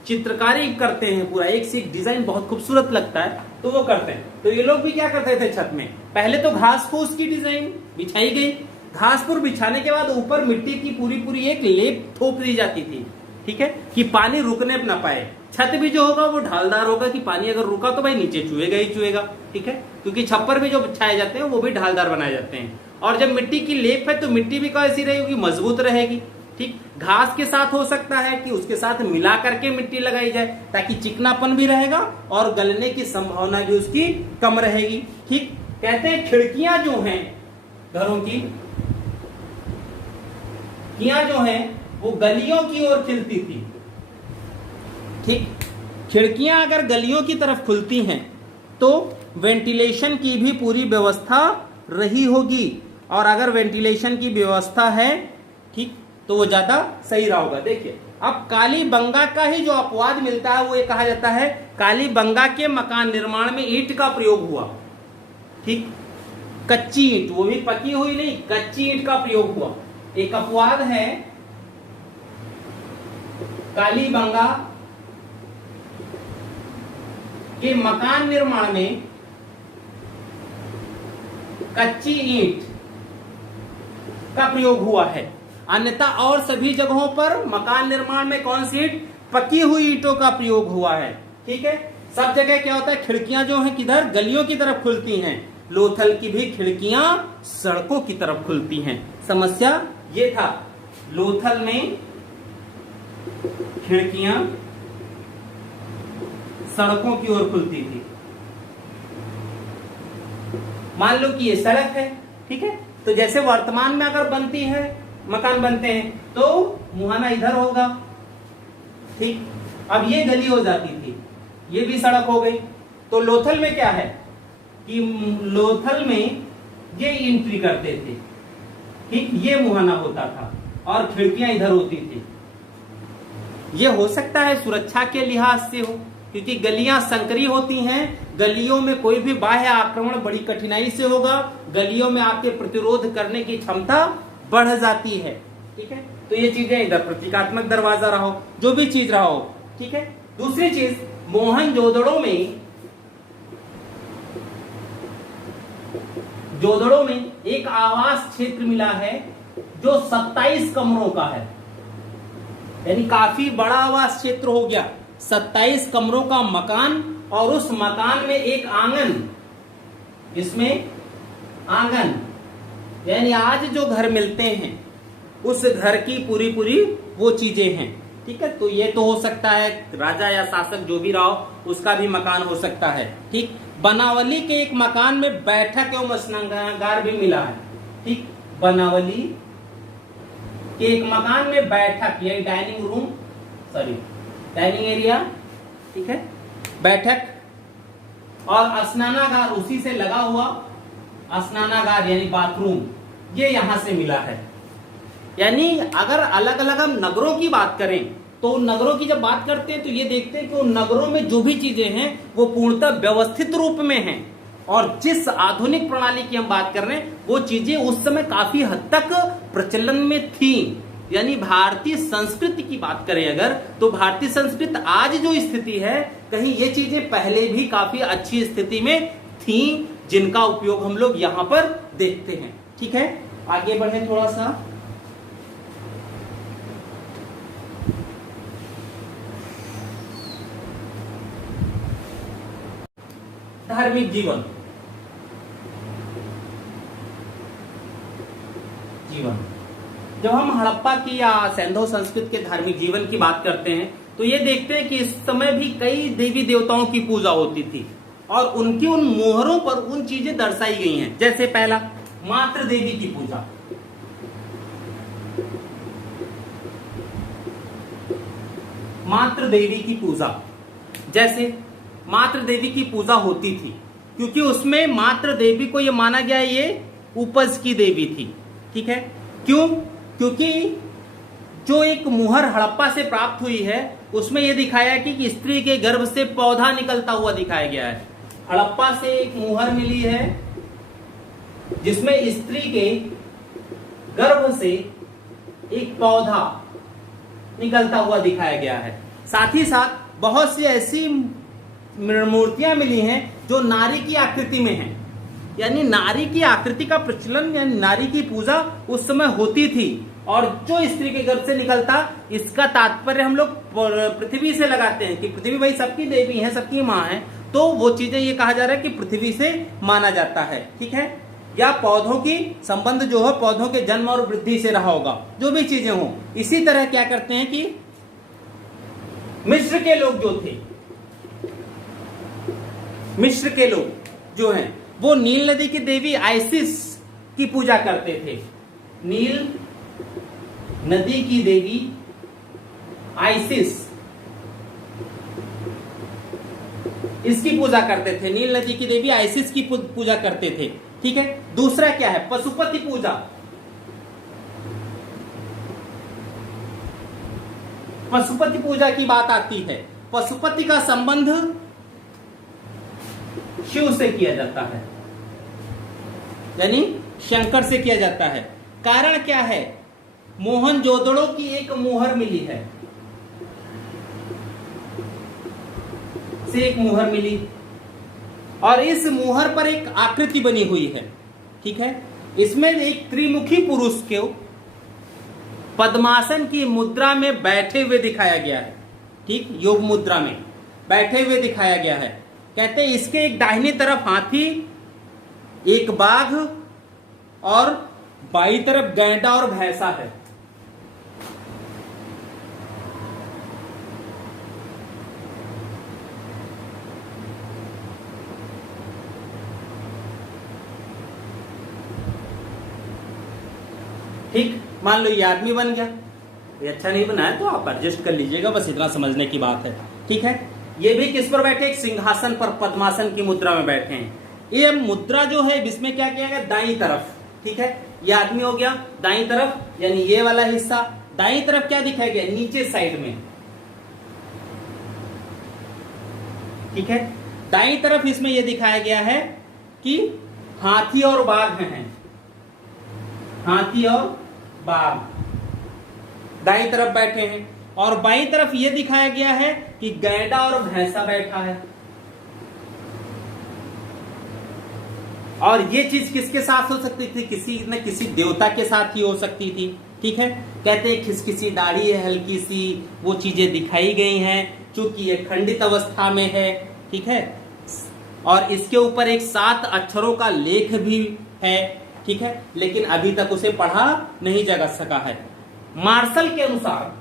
चित्रकारी करते हैं, पूरा एक से एक डिजाइन बहुत खूबसूरत लगता है, तो वो करते हैं। तो ये लोग भी क्या करते थे, छत में पहले तो घास फूस की डिजाइन बिछाई गई, घास फूस बिछाने के बाद ऊपर मिट्टी की पूरी पूरी एक लेप थोप दी जाती थी, ठीक है, कि पानी रुकने ना पाए। छत भी जो होगा वो ढालदार होगा कि पानी अगर रुका तो भाई नीचे चुएगा ही चुएगा, ठीक है, क्योंकि छप्पर भी जो बिछाए जाते हैं वो भी ढालदार बनाए जाते हैं। और जब मिट्टी की लेप है तो मिट्टी भी कैसी रहेगी, मजबूत रहेगी, ठीक। घास के साथ हो सकता है कि उसके साथ मिला करके मिट्टी लगाई जाए ताकि चिकनापन भी रहेगा और गलने की संभावना भी उसकी कम रहेगी, ठीक। कहते हैं खिड़कियां जो हैं घरों की, खिड़कियां जो हैं वो गलियों की ओर खिलती थी, ठीक। खिड़कियां अगर गलियों की तरफ खुलती हैं तो वेंटिलेशन की भी पूरी व्यवस्था रही होगी, और अगर वेंटिलेशन की व्यवस्था है, ठीक, तो वो ज्यादा सही रहा होगा। देखिए अब काली बंगा का ही जो अपवाद मिलता है वो ये कहा जाता है काली बंगा के मकान निर्माण में ईंट का प्रयोग हुआ, ठीक, कच्ची ईंट, वो भी पकी हुई नहीं, कच्ची ईंट का प्रयोग हुआ। एक अपवाद है काली बंगा के मकान निर्माण में कच्ची ईंट का प्रयोग हुआ है, अन्यथा और सभी जगहों पर मकान निर्माण में कौन सी ईंट, पकी हुई ईंटों का प्रयोग हुआ है, ठीक है। सब जगह क्या होता है, खिड़कियां जो हैं किधर, गलियों की तरफ खुलती हैं, लोथल की भी खिड़कियां सड़कों की तरफ खुलती हैं। समस्या ये था, लोथल में खिड़कियां सड़कों की ओर खुलती थी। मान लो कि ये सड़क है, ठीक है, तो जैसे वर्तमान में अगर बनती है, मकान बनते हैं तो मुहाना इधर होगा, ठीक। अब ये गली हो जाती थी, ये भी सड़क हो गई, तो लोथल में क्या है कि लोथल में ये एंट्री करते थे, ठीक, ये मुहाना होता था और खिड़कियां इधर होती थी। ये हो सकता है सुरक्षा के लिहाज से हो, क्योंकि गलियां संकरी होती हैं, गलियों में कोई भी बाह्य आक्रमण बड़ी कठिनाई से होगा, गलियों में आपके प्रतिरोध करने की क्षमता बढ़ जाती है, ठीक है। तो ये चीजें इधर प्रतीकात्मक दरवाजा रहा हो, जो भी चीज रहा हो, ठीक है। दूसरी चीज, मोहनजोदड़ो में एक आवास क्षेत्र मिला है जो 27 कमरों का है, यानी काफी बड़ा आवास क्षेत्र हो गया, 27 कमरों का मकान, और उस मकान में एक आंगन, इसमें आंगन, यानी आज जो घर मिलते हैं उस घर की पूरी पूरी वो चीजें हैं, ठीक है। तो ये तो हो सकता है राजा या शासक जो भी रहा हो उसका भी मकान हो सकता है, ठीक। बनावली के एक मकान में बैठक एवं स्नानागार भी मिला है, ठीक। बनावली के एक मकान में बैठक, ये dining room, sorry dining area, ठीक है, बैठक और स्नानागार उसी से लगा हुआ, स्नानागार यानी बाथरूम, ये यहां से मिला है। यानी अगर अलग अलग हम नगरों की बात करें तो नगरों की जब बात करते हैं तो ये देखते हैं कि उन नगरों में जो भी चीजें हैं वो पूर्णतः व्यवस्थित रूप में हैं, और जिस आधुनिक प्रणाली की हम बात कर रहे हैं वो चीजें उस समय काफी हद तक प्रचलन में थी। यानी भारतीय संस्कृति की बात करें अगर, तो भारतीय संस्कृति आज जो स्थिति है, कहीं ये चीजें पहले भी काफी अच्छी स्थिति में थी, जिनका उपयोग हम लोग यहां पर देखते हैं, ठीक है। आगे बढ़े थोड़ा सा, धार्मिक जीवन, जब हम हड़प्पा की या सैंधव संस्कृति के धार्मिक जीवन की बात करते हैं तो ये देखते हैं कि इस समय भी कई देवी देवताओं की पूजा होती थी और उनकी उन मोहरों पर उन चीजें दर्शाई गई हैं। जैसे पहला, मातृ देवी की पूजा। मातृ देवी की पूजा, जैसे मातृ देवी की पूजा होती थी क्योंकि उसमें मातृ देवी को यह माना गया ये उपज की देवी थी। ठीक है, क्यों? क्योंकि जो एक मुहर हड़प्पा से प्राप्त हुई है उसमें यह दिखाया कि स्त्री के गर्भ से पौधा निकलता हुआ दिखाया गया है। हड़प्पा से एक मुहर मिली है जिसमें स्त्री के गर्भ से एक पौधा निकलता हुआ दिखाया गया है। साथ ही साथ बहुत सी ऐसी मूर्तियां मिली हैं जो नारी की आकृति में हैं, यानी नारी की आकृति का प्रचलन यानी नारी की पूजा उस समय होती थी। और जो स्त्री के गर्भ से निकलता, इसका तात्पर्य हम लोग पृथ्वी से लगाते हैं कि पृथ्वी भाई सबकी देवी है, सबकी माँ है, तो वो चीजें ये कहा जा रहा है कि पृथ्वी से माना जाता है। ठीक है, या पौधों की संबंध जो है पौधों के जन्म और वृद्धि से रहा होगा, जो भी चीजें हो। इसी तरह क्या करते हैं कि मिस्र के लोग जो थे, मिस्र के लोग जो हैं वो नील नदी की देवी आइसिस की पूजा करते थे। नील नदी की देवी आइसिस, इसकी पूजा करते थे। नील नदी की देवी आइसिस की पूजा करते थे। ठीक है, दूसरा क्या है? पशुपति पूजा। पशुपति पूजा की बात आती है। पशुपति का संबंध शिव से किया जाता है, यानी शंकर से किया जाता है। कारण क्या है? मोहनजोदड़ो की एक मुहर मिली है, से एक मुहर मिली और इस मुहर पर एक आकृति बनी हुई है। ठीक है, इसमें एक त्रिमुखी पुरुष को पद्मासन की मुद्रा में बैठे हुए दिखाया गया है। ठीक, योग मुद्रा में बैठे हुए दिखाया गया है। कहते हैं इसके एक दाहिनी तरफ हाथी, एक बाघ और बाईं तरफ गैंडा और भैंसा है। ठीक, मान लो ये आदमी बन गया। ये अच्छा नहीं बना है तो आप एडजस्ट कर लीजिएगा, बस इतना समझने की बात है। ठीक है, ये भी किस पर बैठे? एक सिंहासन पर पद्मासन की मुद्रा में बैठे हैं। ये मुद्रा जो है इसमें क्या किया गया? दाईं तरफ। ठीक है, ये आदमी हो गया दाईं तरफ, यानी ये वाला हिस्सा। दाईं तरफ क्या दिखाया गया? नीचे साइड में। ठीक है, दाईं तरफ इसमें यह दिखाया गया है कि हाथी और बाघ हैं। हाथी और बाघ दाईं तरफ बैठे हैं और बाईं तरफ यह दिखाया गया है कि गैंडा और भैंसा बैठा है। और ये चीज किसके साथ हो सकती थी? किसी न किसी देवता के साथ ही हो सकती थी। ठीक है, कहते हैं खिसखिसी दाढ़ी है, हल्की सी, वो चीजें दिखाई गई हैं चूंकि ये खंडित अवस्था में है। ठीक है, और इसके ऊपर एक 7 अक्षरों का लेख भी है। ठीक है, लेकिन अभी तक उसे पढ़ा नहीं जा सका है। मार्शल के अनुसार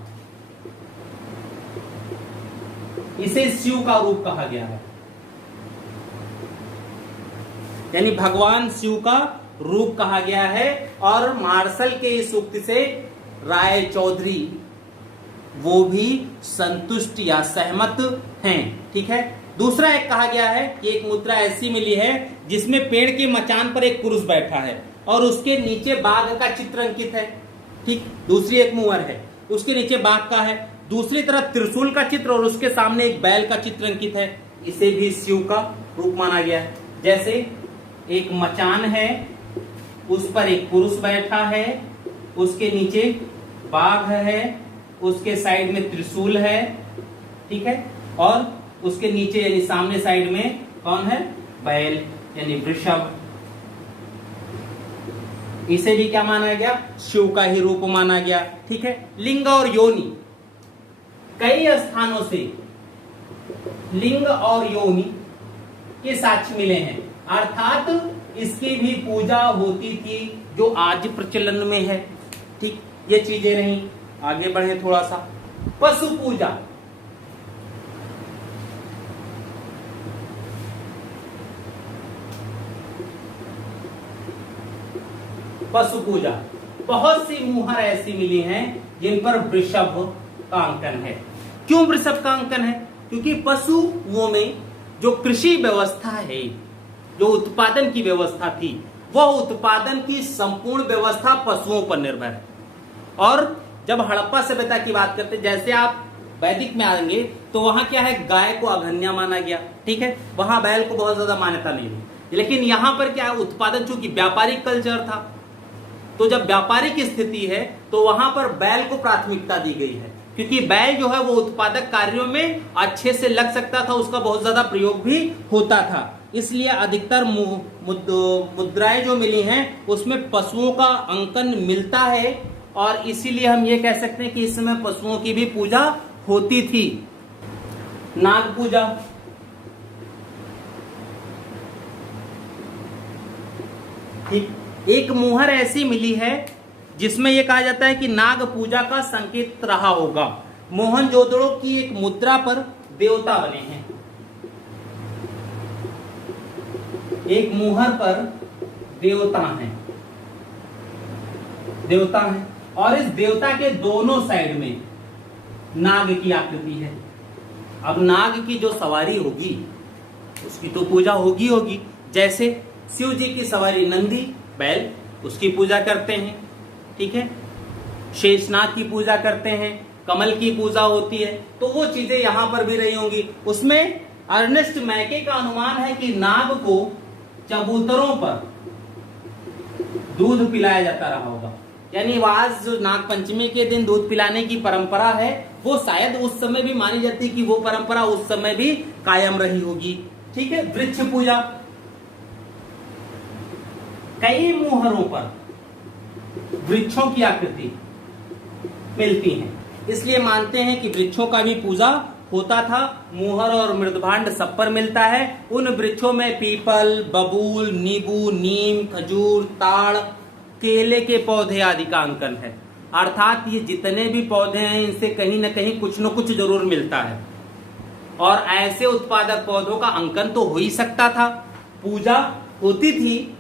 इसे शिव का रूप कहा गया है, यानी भगवान शिव का रूप कहा गया है। और मार्शल के इस उक्ति से राय चौधरी वो भी संतुष्ट या सहमत हैं। ठीक है, दूसरा एक कहा गया है कि एक मुद्रा ऐसी मिली है जिसमें पेड़ के मचान पर एक पुरुष बैठा है और उसके नीचे बाघ का चित्र अंकित है। ठीक, दूसरी एक मुहर है, उसके नीचे बाघ का है, दूसरी तरफ त्रिशूल का चित्र और उसके सामने एक बैल का चित्र अंकित है। इसे भी शिव का रूप माना गया है। जैसे एक मचान है, उस पर एक पुरुष बैठा है, उसके नीचे बाघ है, उसके साइड में त्रिशूल है। ठीक है, और उसके नीचे यानी सामने साइड में कौन है? बैल यानी वृषभ। इसे भी क्या माना गया? शिव का ही रूप माना गया। ठीक है, लिंग और योनि, कई स्थानों से लिंग और योनि के साक्ष्य मिले हैं, अर्थात इसकी भी पूजा होती थी जो आज प्रचलन में है। ठीक, ये चीजें रही। आगे बढ़े थोड़ा सा, पशु पूजा। पशु पूजा, बहुत सी मुहर ऐसी मिली हैं जिन पर वृषभ का अंकन है। क्यों वृषभ का अंकन है? क्योंकि पशुओं में जो कृषि व्यवस्था है, जो उत्पादन की व्यवस्था थी, वह उत्पादन की संपूर्ण व्यवस्था पशुओं पर निर्भर है। और जब हड़प्पा सभ्यता की बात करते, जैसे आप वैदिक में आएंगे तो वहां क्या है, गाय को अघन्या माना गया, ठीक है, वहां बैल को बहुत ज्यादा मान्यता नहीं थी। लेकिन यहां पर क्या है, उत्पादन चूंकि व्यापारिक कल्चर था, तो जब व्यापारिक स्थिति है तो वहां पर बैल को प्राथमिकता दी गई है, क्योंकि बैल जो है वो उत्पादक कार्यों में अच्छे से लग सकता था, उसका बहुत ज्यादा प्रयोग भी होता था। इसलिए अधिकतर मुद्राएं जो मिली हैं उसमें पशुओं का अंकन मिलता है, और इसीलिए हम ये कह सकते हैं कि इस समय पशुओं की भी पूजा होती थी। नाग पूजा, ठीक, एक मुहर ऐसी मिली है जिसमें यह कहा जाता है कि नाग पूजा का संकेत रहा होगा। मोहनजोदड़ो की एक मुद्रा पर देवता बने हैं, एक मुहर पर देवता हैं, और इस देवता के दोनों साइड में नाग की आकृति है। अब नाग की जो सवारी होगी उसकी तो पूजा होगी। जैसे शिव जी की सवारी नंदी बैल, उसकी पूजा करते हैं, ठीक है, शेषनाग की पूजा करते हैं, कमल की पूजा होती है, तो वो चीजें यहां पर भी रही होंगी। उसमें अर्नेस्ट मैके का अनुमान है कि नाग को चबूतरों पर दूध पिलाया जाता रहा होगा, यानी आज जो नाग पंचमी के दिन दूध पिलाने की परंपरा है वो शायद उस समय भी मानी जाती कि वो परंपरा उस समय भी कायम रही होगी, ठीक है। वृक्ष पूजा, कई मुहरों पर वृक्षों की आकृति मिलती है, इसलिए मानते हैं कि वृक्षों का भी पूजा होता था। मुहर और मृदभांड सब पर मिलता है। उन वृक्षों में पीपल, बबूल, नींबू, नीम, खजूर, ताड़, केले के पौधे आदि का अंकन है। अर्थात ये जितने भी पौधे हैं इनसे कहीं न कहीं कुछ न कुछ जरूर मिलता है, और ऐसे उत्पादक पौधों का अंकन तो हो ही सकता था। पूजा होती थी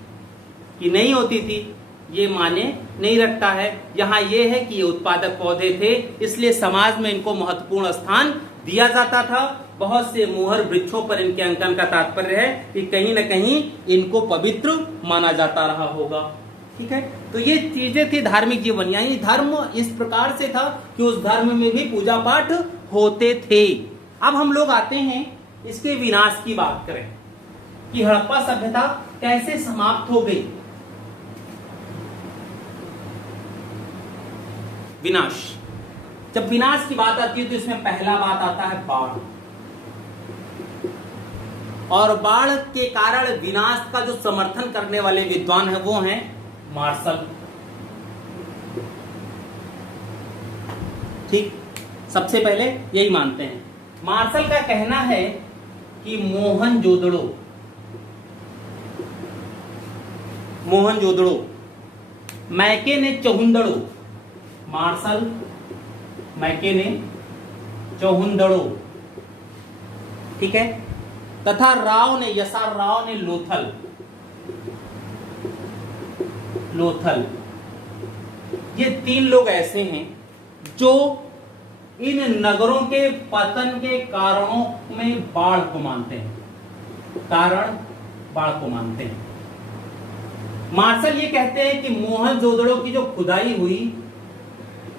कि नहीं होती थी ये माने नहीं रखता है। यहाँ ये है कि ये उत्पादक पौधे थे, इसलिए समाज में इनको महत्वपूर्ण स्थान दिया जाता था। बहुत से मुहर वृक्षों पर इनके अंकन का तात्पर्य है कि कहीं न कहीं इनको पवित्र माना जाता रहा होगा, ठीक है। तो ये चीजें थी धार्मिक जीवन, यानी धर्म इस प्रकार से था कि उस धर्म में भी पूजा पाठ होते थे। अब हम लोग आते हैं इसके विनाश की बात करें कि हड़प्पा सभ्यता कैसे समाप्त हो गई। विनाश, जब विनाश की बात आती है तो इसमें पहला बात आता है बाढ़, और बाढ़ के कारण विनाश का जो समर्थन करने वाले विद्वान हैं वो हैं मार्शल, ठीक। सबसे पहले यही मानते हैं। मार्शल का कहना है कि मोहनजोदड़ो, मैके ने चौहुंदड़ो, मार्शल मैके ने चौहुंदड़ो, ठीक है, तथा यसार राव ने लोथल। ये तीन लोग ऐसे हैं जो इन नगरों के पतन के कारणों में बाढ़ को मानते हैं, बाढ़ को मानते हैं। मार्शल ये कहते हैं कि मोहनजोदड़ो की जो खुदाई हुई,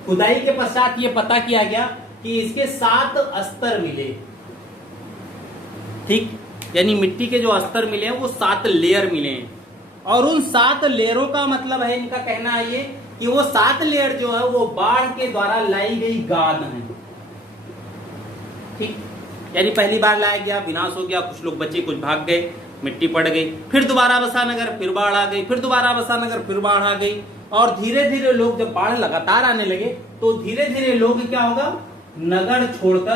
खुदाई के पश्चात ये पता किया गया कि इसके 7 स्तर मिले, ठीक, यानी मिट्टी के जो स्तर मिले हैं वो 7 लेयर मिले हैं, और उन 7 लेयरों का मतलब है, इनका कहना है ये कि वो 7 लेयर जो है वो बाढ़ के द्वारा लाई गई गाद है, ठीक। यानी पहली बार लाया गया, विनाश हो गया, कुछ लोग बचे, कुछ भाग गए, मिट्टी पड़ गई, फिर दोबारा बसा नगर, फिर बाढ़ आ गई, फिर दोबारा बसा नगर, फिर बाढ़ आ गई, और धीरे धीरे लोग, जब बाढ़ लगातार आने लगे तो धीरे धीरे लोग क्या होगा, नगर छोड़कर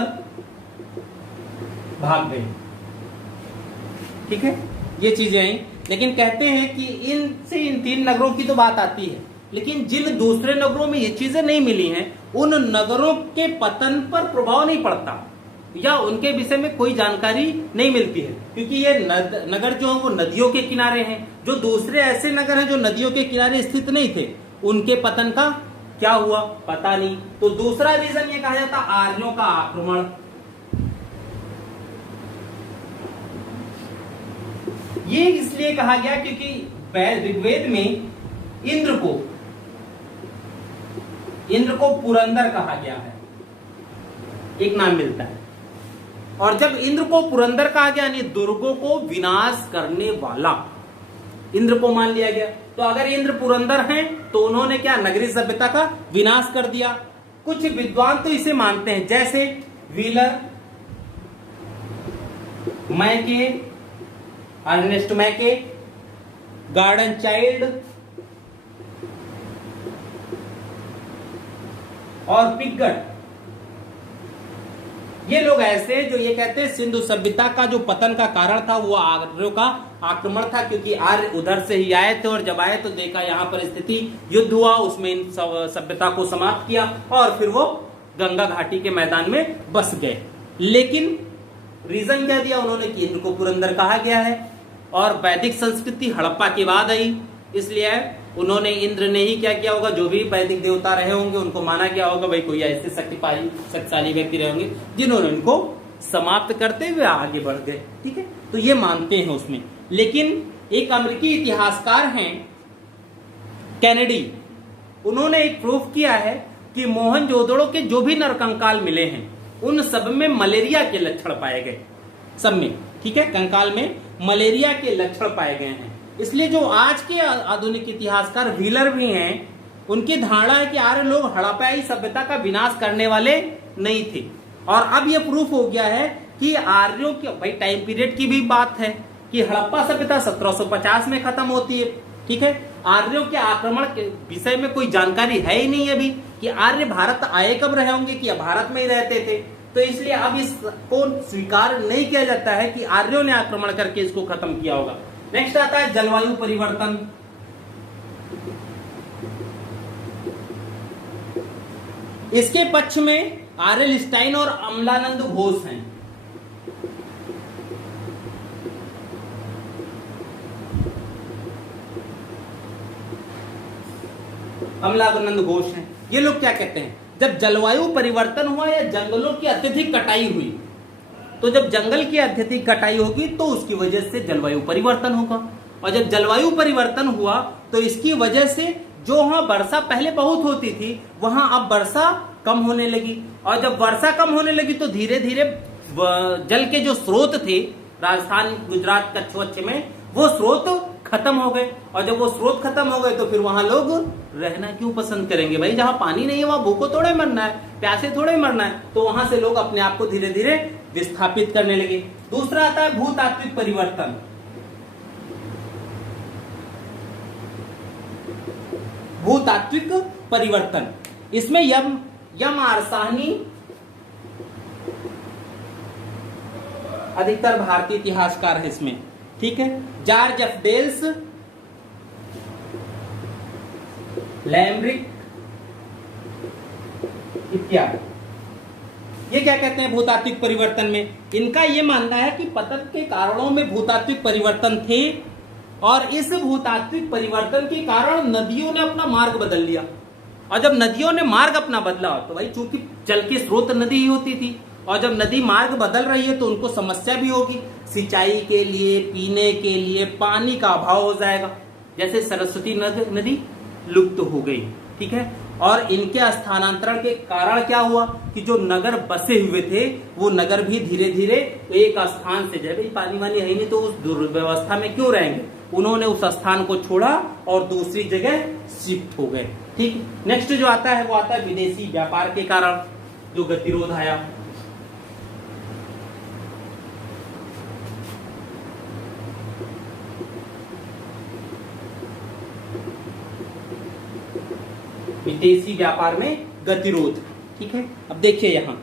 भाग गए, ठीक है। ये चीजें आई, लेकिन कहते हैं कि इन 3 नगरों की तो बात आती है, लेकिन जिन दूसरे नगरों में ये चीजें नहीं मिली हैं, उन नगरों के पतन पर प्रभाव नहीं पड़ता या उनके विषय में कोई जानकारी नहीं मिलती है, क्योंकि ये नगर जो है वो नदियों के किनारे हैं। जो दूसरे ऐसे नगर हैं जो नदियों के किनारे स्थित नहीं थे, उनके पतन का क्या हुआ पता नहीं। तो दूसरा रीजन ये कहा जाता आर्यों का आक्रमण। ये इसलिए कहा गया क्योंकि ऋग्वेद में इंद्र को पुरंदर कहा गया है, एक नाम मिलता है। और जब इंद्र को पुरंदर कहा गया यानी दुर्गों को विनाश करने वाला इंद्र को मान लिया गया। तो अगर इंद्र पुरंदर हैं तो उन्होंने क्या नगरीय सभ्यता का विनाश कर दिया। कुछ विद्वान तो इसे मानते हैं, जैसे व्हीलर, मैके, अर्नेस्ट मैके, गार्डन चाइल्ड और पिगट। ये लोग ऐसे जो ये कहते हैं सिंधु सभ्यता का जो पतन का कारण था वो आर्यों का आक्रमण था, क्योंकि आर्य उधर से ही आए थे और जब आए तो देखा यहाँ पर स्थिति, युद्ध हुआ, उसमें इन सभ्यता को समाप्त किया और फिर वो गंगा घाटी के मैदान में बस गए। लेकिन रीजन क्या दिया उन्होंने कि इंद्र को पुरंदर कहा गया है और वैदिक संस्कृति हड़प्पा के बाद आई, इसलिए उन्होंने इंद्र ने ही क्या किया होगा, जो भी वैदिक देवता रहे होंगे उनको माना गया होगा भाई कोई ऐसे शक्तिशाली व्यक्ति रहे होंगे जिन्होंने इनको समाप्त करते हुए आगे बढ़ गए। ठीक है, तो ये मानते हैं उसमें। लेकिन एक अमेरिकी इतिहासकार हैं कैनेडी, उन्होंने एक प्रूफ किया है कि मोहनजोदड़ो के जो भी नरकंकाल मिले हैं उन सब में मलेरिया के लक्षण पाए गए, सब में। ठीक है, कंकाल में मलेरिया के लक्षण पाए गए हैं। इसलिए जो आज के आधुनिक इतिहासकार व्हीलर भी हैं, उनकी धारणा है कि आर्य लोग हड़प्पाई सभ्यता का विनाश करने वाले नहीं थे। और अब यह प्रूफ हो गया है कि आर्यों के भाई टाइम पीरियड की भी बात है कि हड़प्पा सभ्यता 1750 में खत्म होती है। ठीक है, आर्यों के आक्रमण के विषय में कोई जानकारी है ही नहीं अभी कि आर्य भारत आए कब रहे होंगे, कि भारत में ही रहते थे। तो इसलिए अब इसको स्वीकार नहीं किया जाता है कि आर्यों ने आक्रमण करके इसको खत्म किया होगा। नेक्स्ट आता है जलवायु परिवर्तन। इसके पक्ष में आरएल स्टाइन और अमलानंद घोष हैं। अमलानंद घोष हैं। ये लोग क्या कहते हैं, जब जलवायु परिवर्तन हुआ या जंगलों की अत्यधिक कटाई हुई, तो जब जंगल की अत्यधिक कटाई होगी तो उसकी वजह से जलवायु परिवर्तन होगा। और जब जलवायु परिवर्तन हुआ तो इसकी वजह से जो वहां वर्षा पहले बहुत होती थी वहां अब वर्षा कम होने लगी। और जब वर्षा कम होने लगी तो धीरे धीरे जल के जो स्रोत थे राजस्थान, गुजरात, कच्छ वच्छ में, वो स्रोत खत्म हो गए। और जब वो स्रोत खत्म हो गए तो फिर वहां लोग रहना क्यों पसंद करेंगे भाई, जहां पानी नहीं है वहां भूखो थोड़े मरना है, प्यासे थोड़े मरना है। तो वहां से लोग अपने आप को धीरे धीरे विस्थापित करने लगे। दूसरा आता है भूतात्विक परिवर्तन। भूतात्विक परिवर्तन, इसमें यम आरसानी अधिकतर भारतीय इतिहासकार है इसमें। ठीक है, जॉर्ज एफ डेल्स, लैमरिक इत्यादि, ये क्या कहते हैं भूतात्विक परिवर्तन में। इनका ये मानना है कि पतन के कारणों में भूतात्विक परिवर्तन थे और इस भूतात्विक परिवर्तन के कारण नदियों ने अपना मार्ग बदल लिया। और जब नदियों ने मार्ग अपना बदला तो भाई चूंकि जल के स्रोत नदी ही होती थी, और जब नदी मार्ग बदल रही है तो उनको समस्या भी होगी, सिंचाई के लिए, पीने के लिए पानी का अभाव हो जाएगा। जैसे सरस्वती नदी लुप्त हो गई। ठीक है, और इनके स्थानांतरण के कारण क्या हुआ कि जो नगर बसे हुए थे वो नगर भी धीरे धीरे एक स्थान से, जब पानी वानी है नहीं तो उस दुर्व्यवस्था में क्यों रहेंगे, उन्होंने उस स्थान को छोड़ा और दूसरी जगह शिफ्ट हो गए। ठीक, नेक्स्ट जो आता है वो आता है विदेशी व्यापार के कारण जो गतिरोध आया। विदेशी व्यापार में गतिरोध। ठीक है, अब देखिए यहां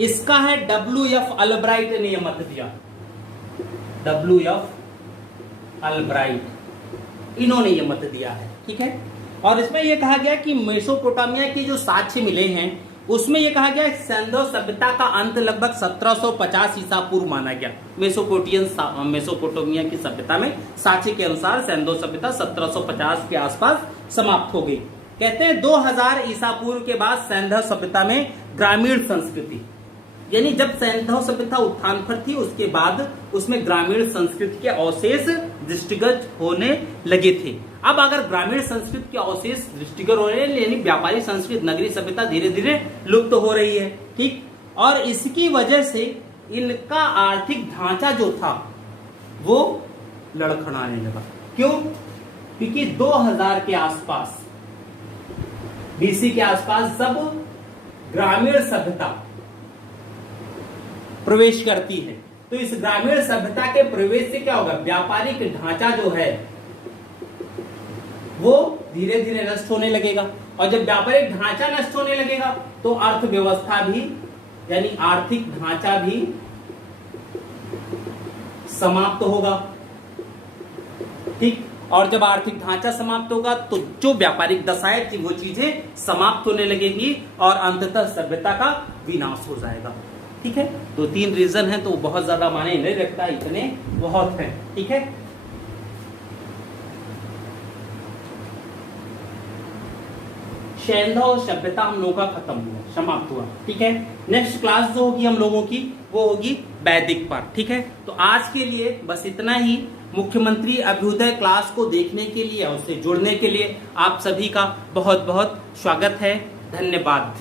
इसका है WF अल्ब्राइट ने यह मत दिया। WF अल्ब्राइट इन्होंने यह मत दिया है। ठीक है, और इसमें यह कहा गया कि मेसोपोटामिया के जो साक्ष्य मिले हैं उसमें यह कहा गया सैंधव सभ्यता का अंत लगभग 1750 ईसा पूर्व माना गया। मेसोपोटामिया की सभ्यता में साक्ष्य के अनुसार सैंधव सभ्यता 1750 के आसपास समाप्त हो गई। कहते हैं 2000 ईसा पूर्व के बाद सैंधव सभ्यता में ग्रामीण संस्कृति, यानी जब सैंधव सभ्यता उत्थान पर थी उसके बाद उसमें ग्रामीण संस्कृति के अवशेष दृष्टिगत होने लगे थे। अब अगर ग्रामीण संस्कृति के अवशेष दृष्टिगत हो रहे हैं, यानी व्यापारी संस्कृति नगरीय सभ्यता धीरे धीरे लुप्त हो रही है, ठीक। और इसकी वजह से इनका आर्थिक ढांचा जो था वो लड़खड़ाने लगा। क्यों? क्योंकि 2000 के आसपास, बीसी के आसपास जब ग्रामीण सभ्यता प्रवेश करती है तो इस ग्रामीण सभ्यता के प्रवेश से क्या होगा, व्यापारिक ढांचा जो है वो धीरे धीरे नष्ट होने लगेगा। और जब व्यापारिक ढांचा नष्ट होने लगेगा तो अर्थव्यवस्था भी, यानी आर्थिक ढांचा भी समाप्त होगा, ठीक। और जब आर्थिक ढांचा समाप्त होगा तो जो व्यापारिक दशाएं थी वो चीजें समाप्त होने लगेंगी और अंततः सभ्यता का विनाश हो जाएगा, ठीक है। तो 3 रीजन है, तो बहुत ज्यादा माने नहीं रखता, इतने बहुत है, ठीक है। सैंधव सभ्यता हम लोगों का खत्म हुआ, समाप्त हुआ, ठीक है। नेक्स्ट क्लास जो होगी हम लोगों की वो होगी वैदिक पर, ठीक है। तो आज के लिए बस इतना ही। मुख्यमंत्री अभ्युदय क्लास को देखने के लिए और उससे जुड़ने के लिए आप सभी का बहुत बहुत स्वागत है। धन्यवाद।